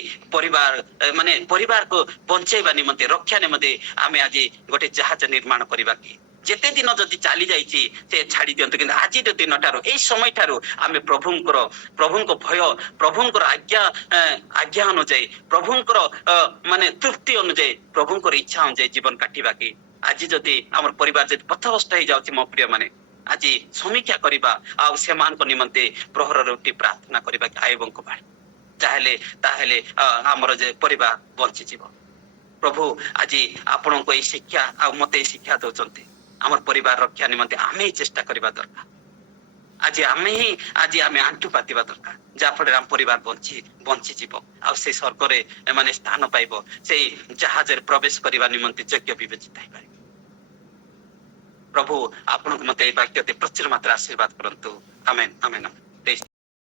ପରିବାରକୁ ବଞ୍ଚେଇବା ନିମନ୍ତେ, ରକ୍ଷା ନିମନ୍ତେ ଆମେ ଆଜି ଗୋଟେ ଜାହାଜ ନିର୍ମାଣ କରିବା କି? ଯେତେ ଦିନ ଯଦି ଚାଲି ଯାଇଛି ସେ ଛାଡି ଦିଅନ୍ତୁ, କିନ୍ତୁ ଆଜିର ଦିନଠାରୁ, ଏଇ ସମୟ ଠାରୁ ଆମେ ପ୍ରଭୁଙ୍କ ଭୟ, ପ୍ରଭୁଙ୍କର ଆଜ୍ଞା ଅନୁଯାୟୀ, ପ୍ରଭୁଙ୍କର ମାନେ ତୃପ୍ତି ଅନୁଯାୟୀ, ପ୍ରଭୁଙ୍କର ଇଚ୍ଛା ଅନୁଯାୟୀ ଜୀବନ କାଟିବା କି? ଆଜି ଯଦି ଆମର ପରିବାର ଯଦି ପଥଭ୍ରଷ୍ଟ ହେଇଯାଉଛି, ମୋ ପ୍ରିୟ ମାନେ, ଆଜି ସମୀକ୍ଷା କରିବା, ଆଉ ସେମାନଙ୍କ ନିମନ୍ତେ ପ୍ରହରରେ ଉଠି ପ୍ରାର୍ଥନା କରିବା କି ଆୟବଙ୍କ ଭାଇ। ତାହେଲେ ଆମର ଯେ ପରିବାର ବଞ୍ଚିଯିବ। ପ୍ରଭୁ ଆଜି ଆପଣଙ୍କୁ ଏଇ ଶିକ୍ଷା ଆଉ ମତେ ଏଇ ଶିକ୍ଷା ଦଉଛନ୍ତି, ଆମର ପରିବାର ରକ୍ଷା ନିମନ୍ତେ ଆମେ ହିଁ ଚେଷ୍ଟା କରିବା ଦରକାର। ଆଜି ଆମେ ଆଣ୍ଠୁ ପାତିବା ଦରକାର, ଯାହା ଫଳରେ ଆମ ପରିବାର ବଞ୍ଚିଯିବ, ଆଉ ସେଇ ସ୍ୱର୍ଗରେ ଏମାନେ ସ୍ଥାନ ପାଇବ, ସେଇ ଜାହାଜରେ ପ୍ରବେଶ କରିବା ନିମନ୍ତେ ଯୋଗ୍ୟ ବିବେଚିତ ହେଇପାରିବ। ପ୍ରଭୁ ଆପଣଙ୍କୁ ମତେ ଏଇ ବାକ୍ୟতে ପ୍ରଚୁର ମାତ୍ରା ଆଶୀର୍ବାଦ କରନ୍ତୁ। ଆମେନ୍।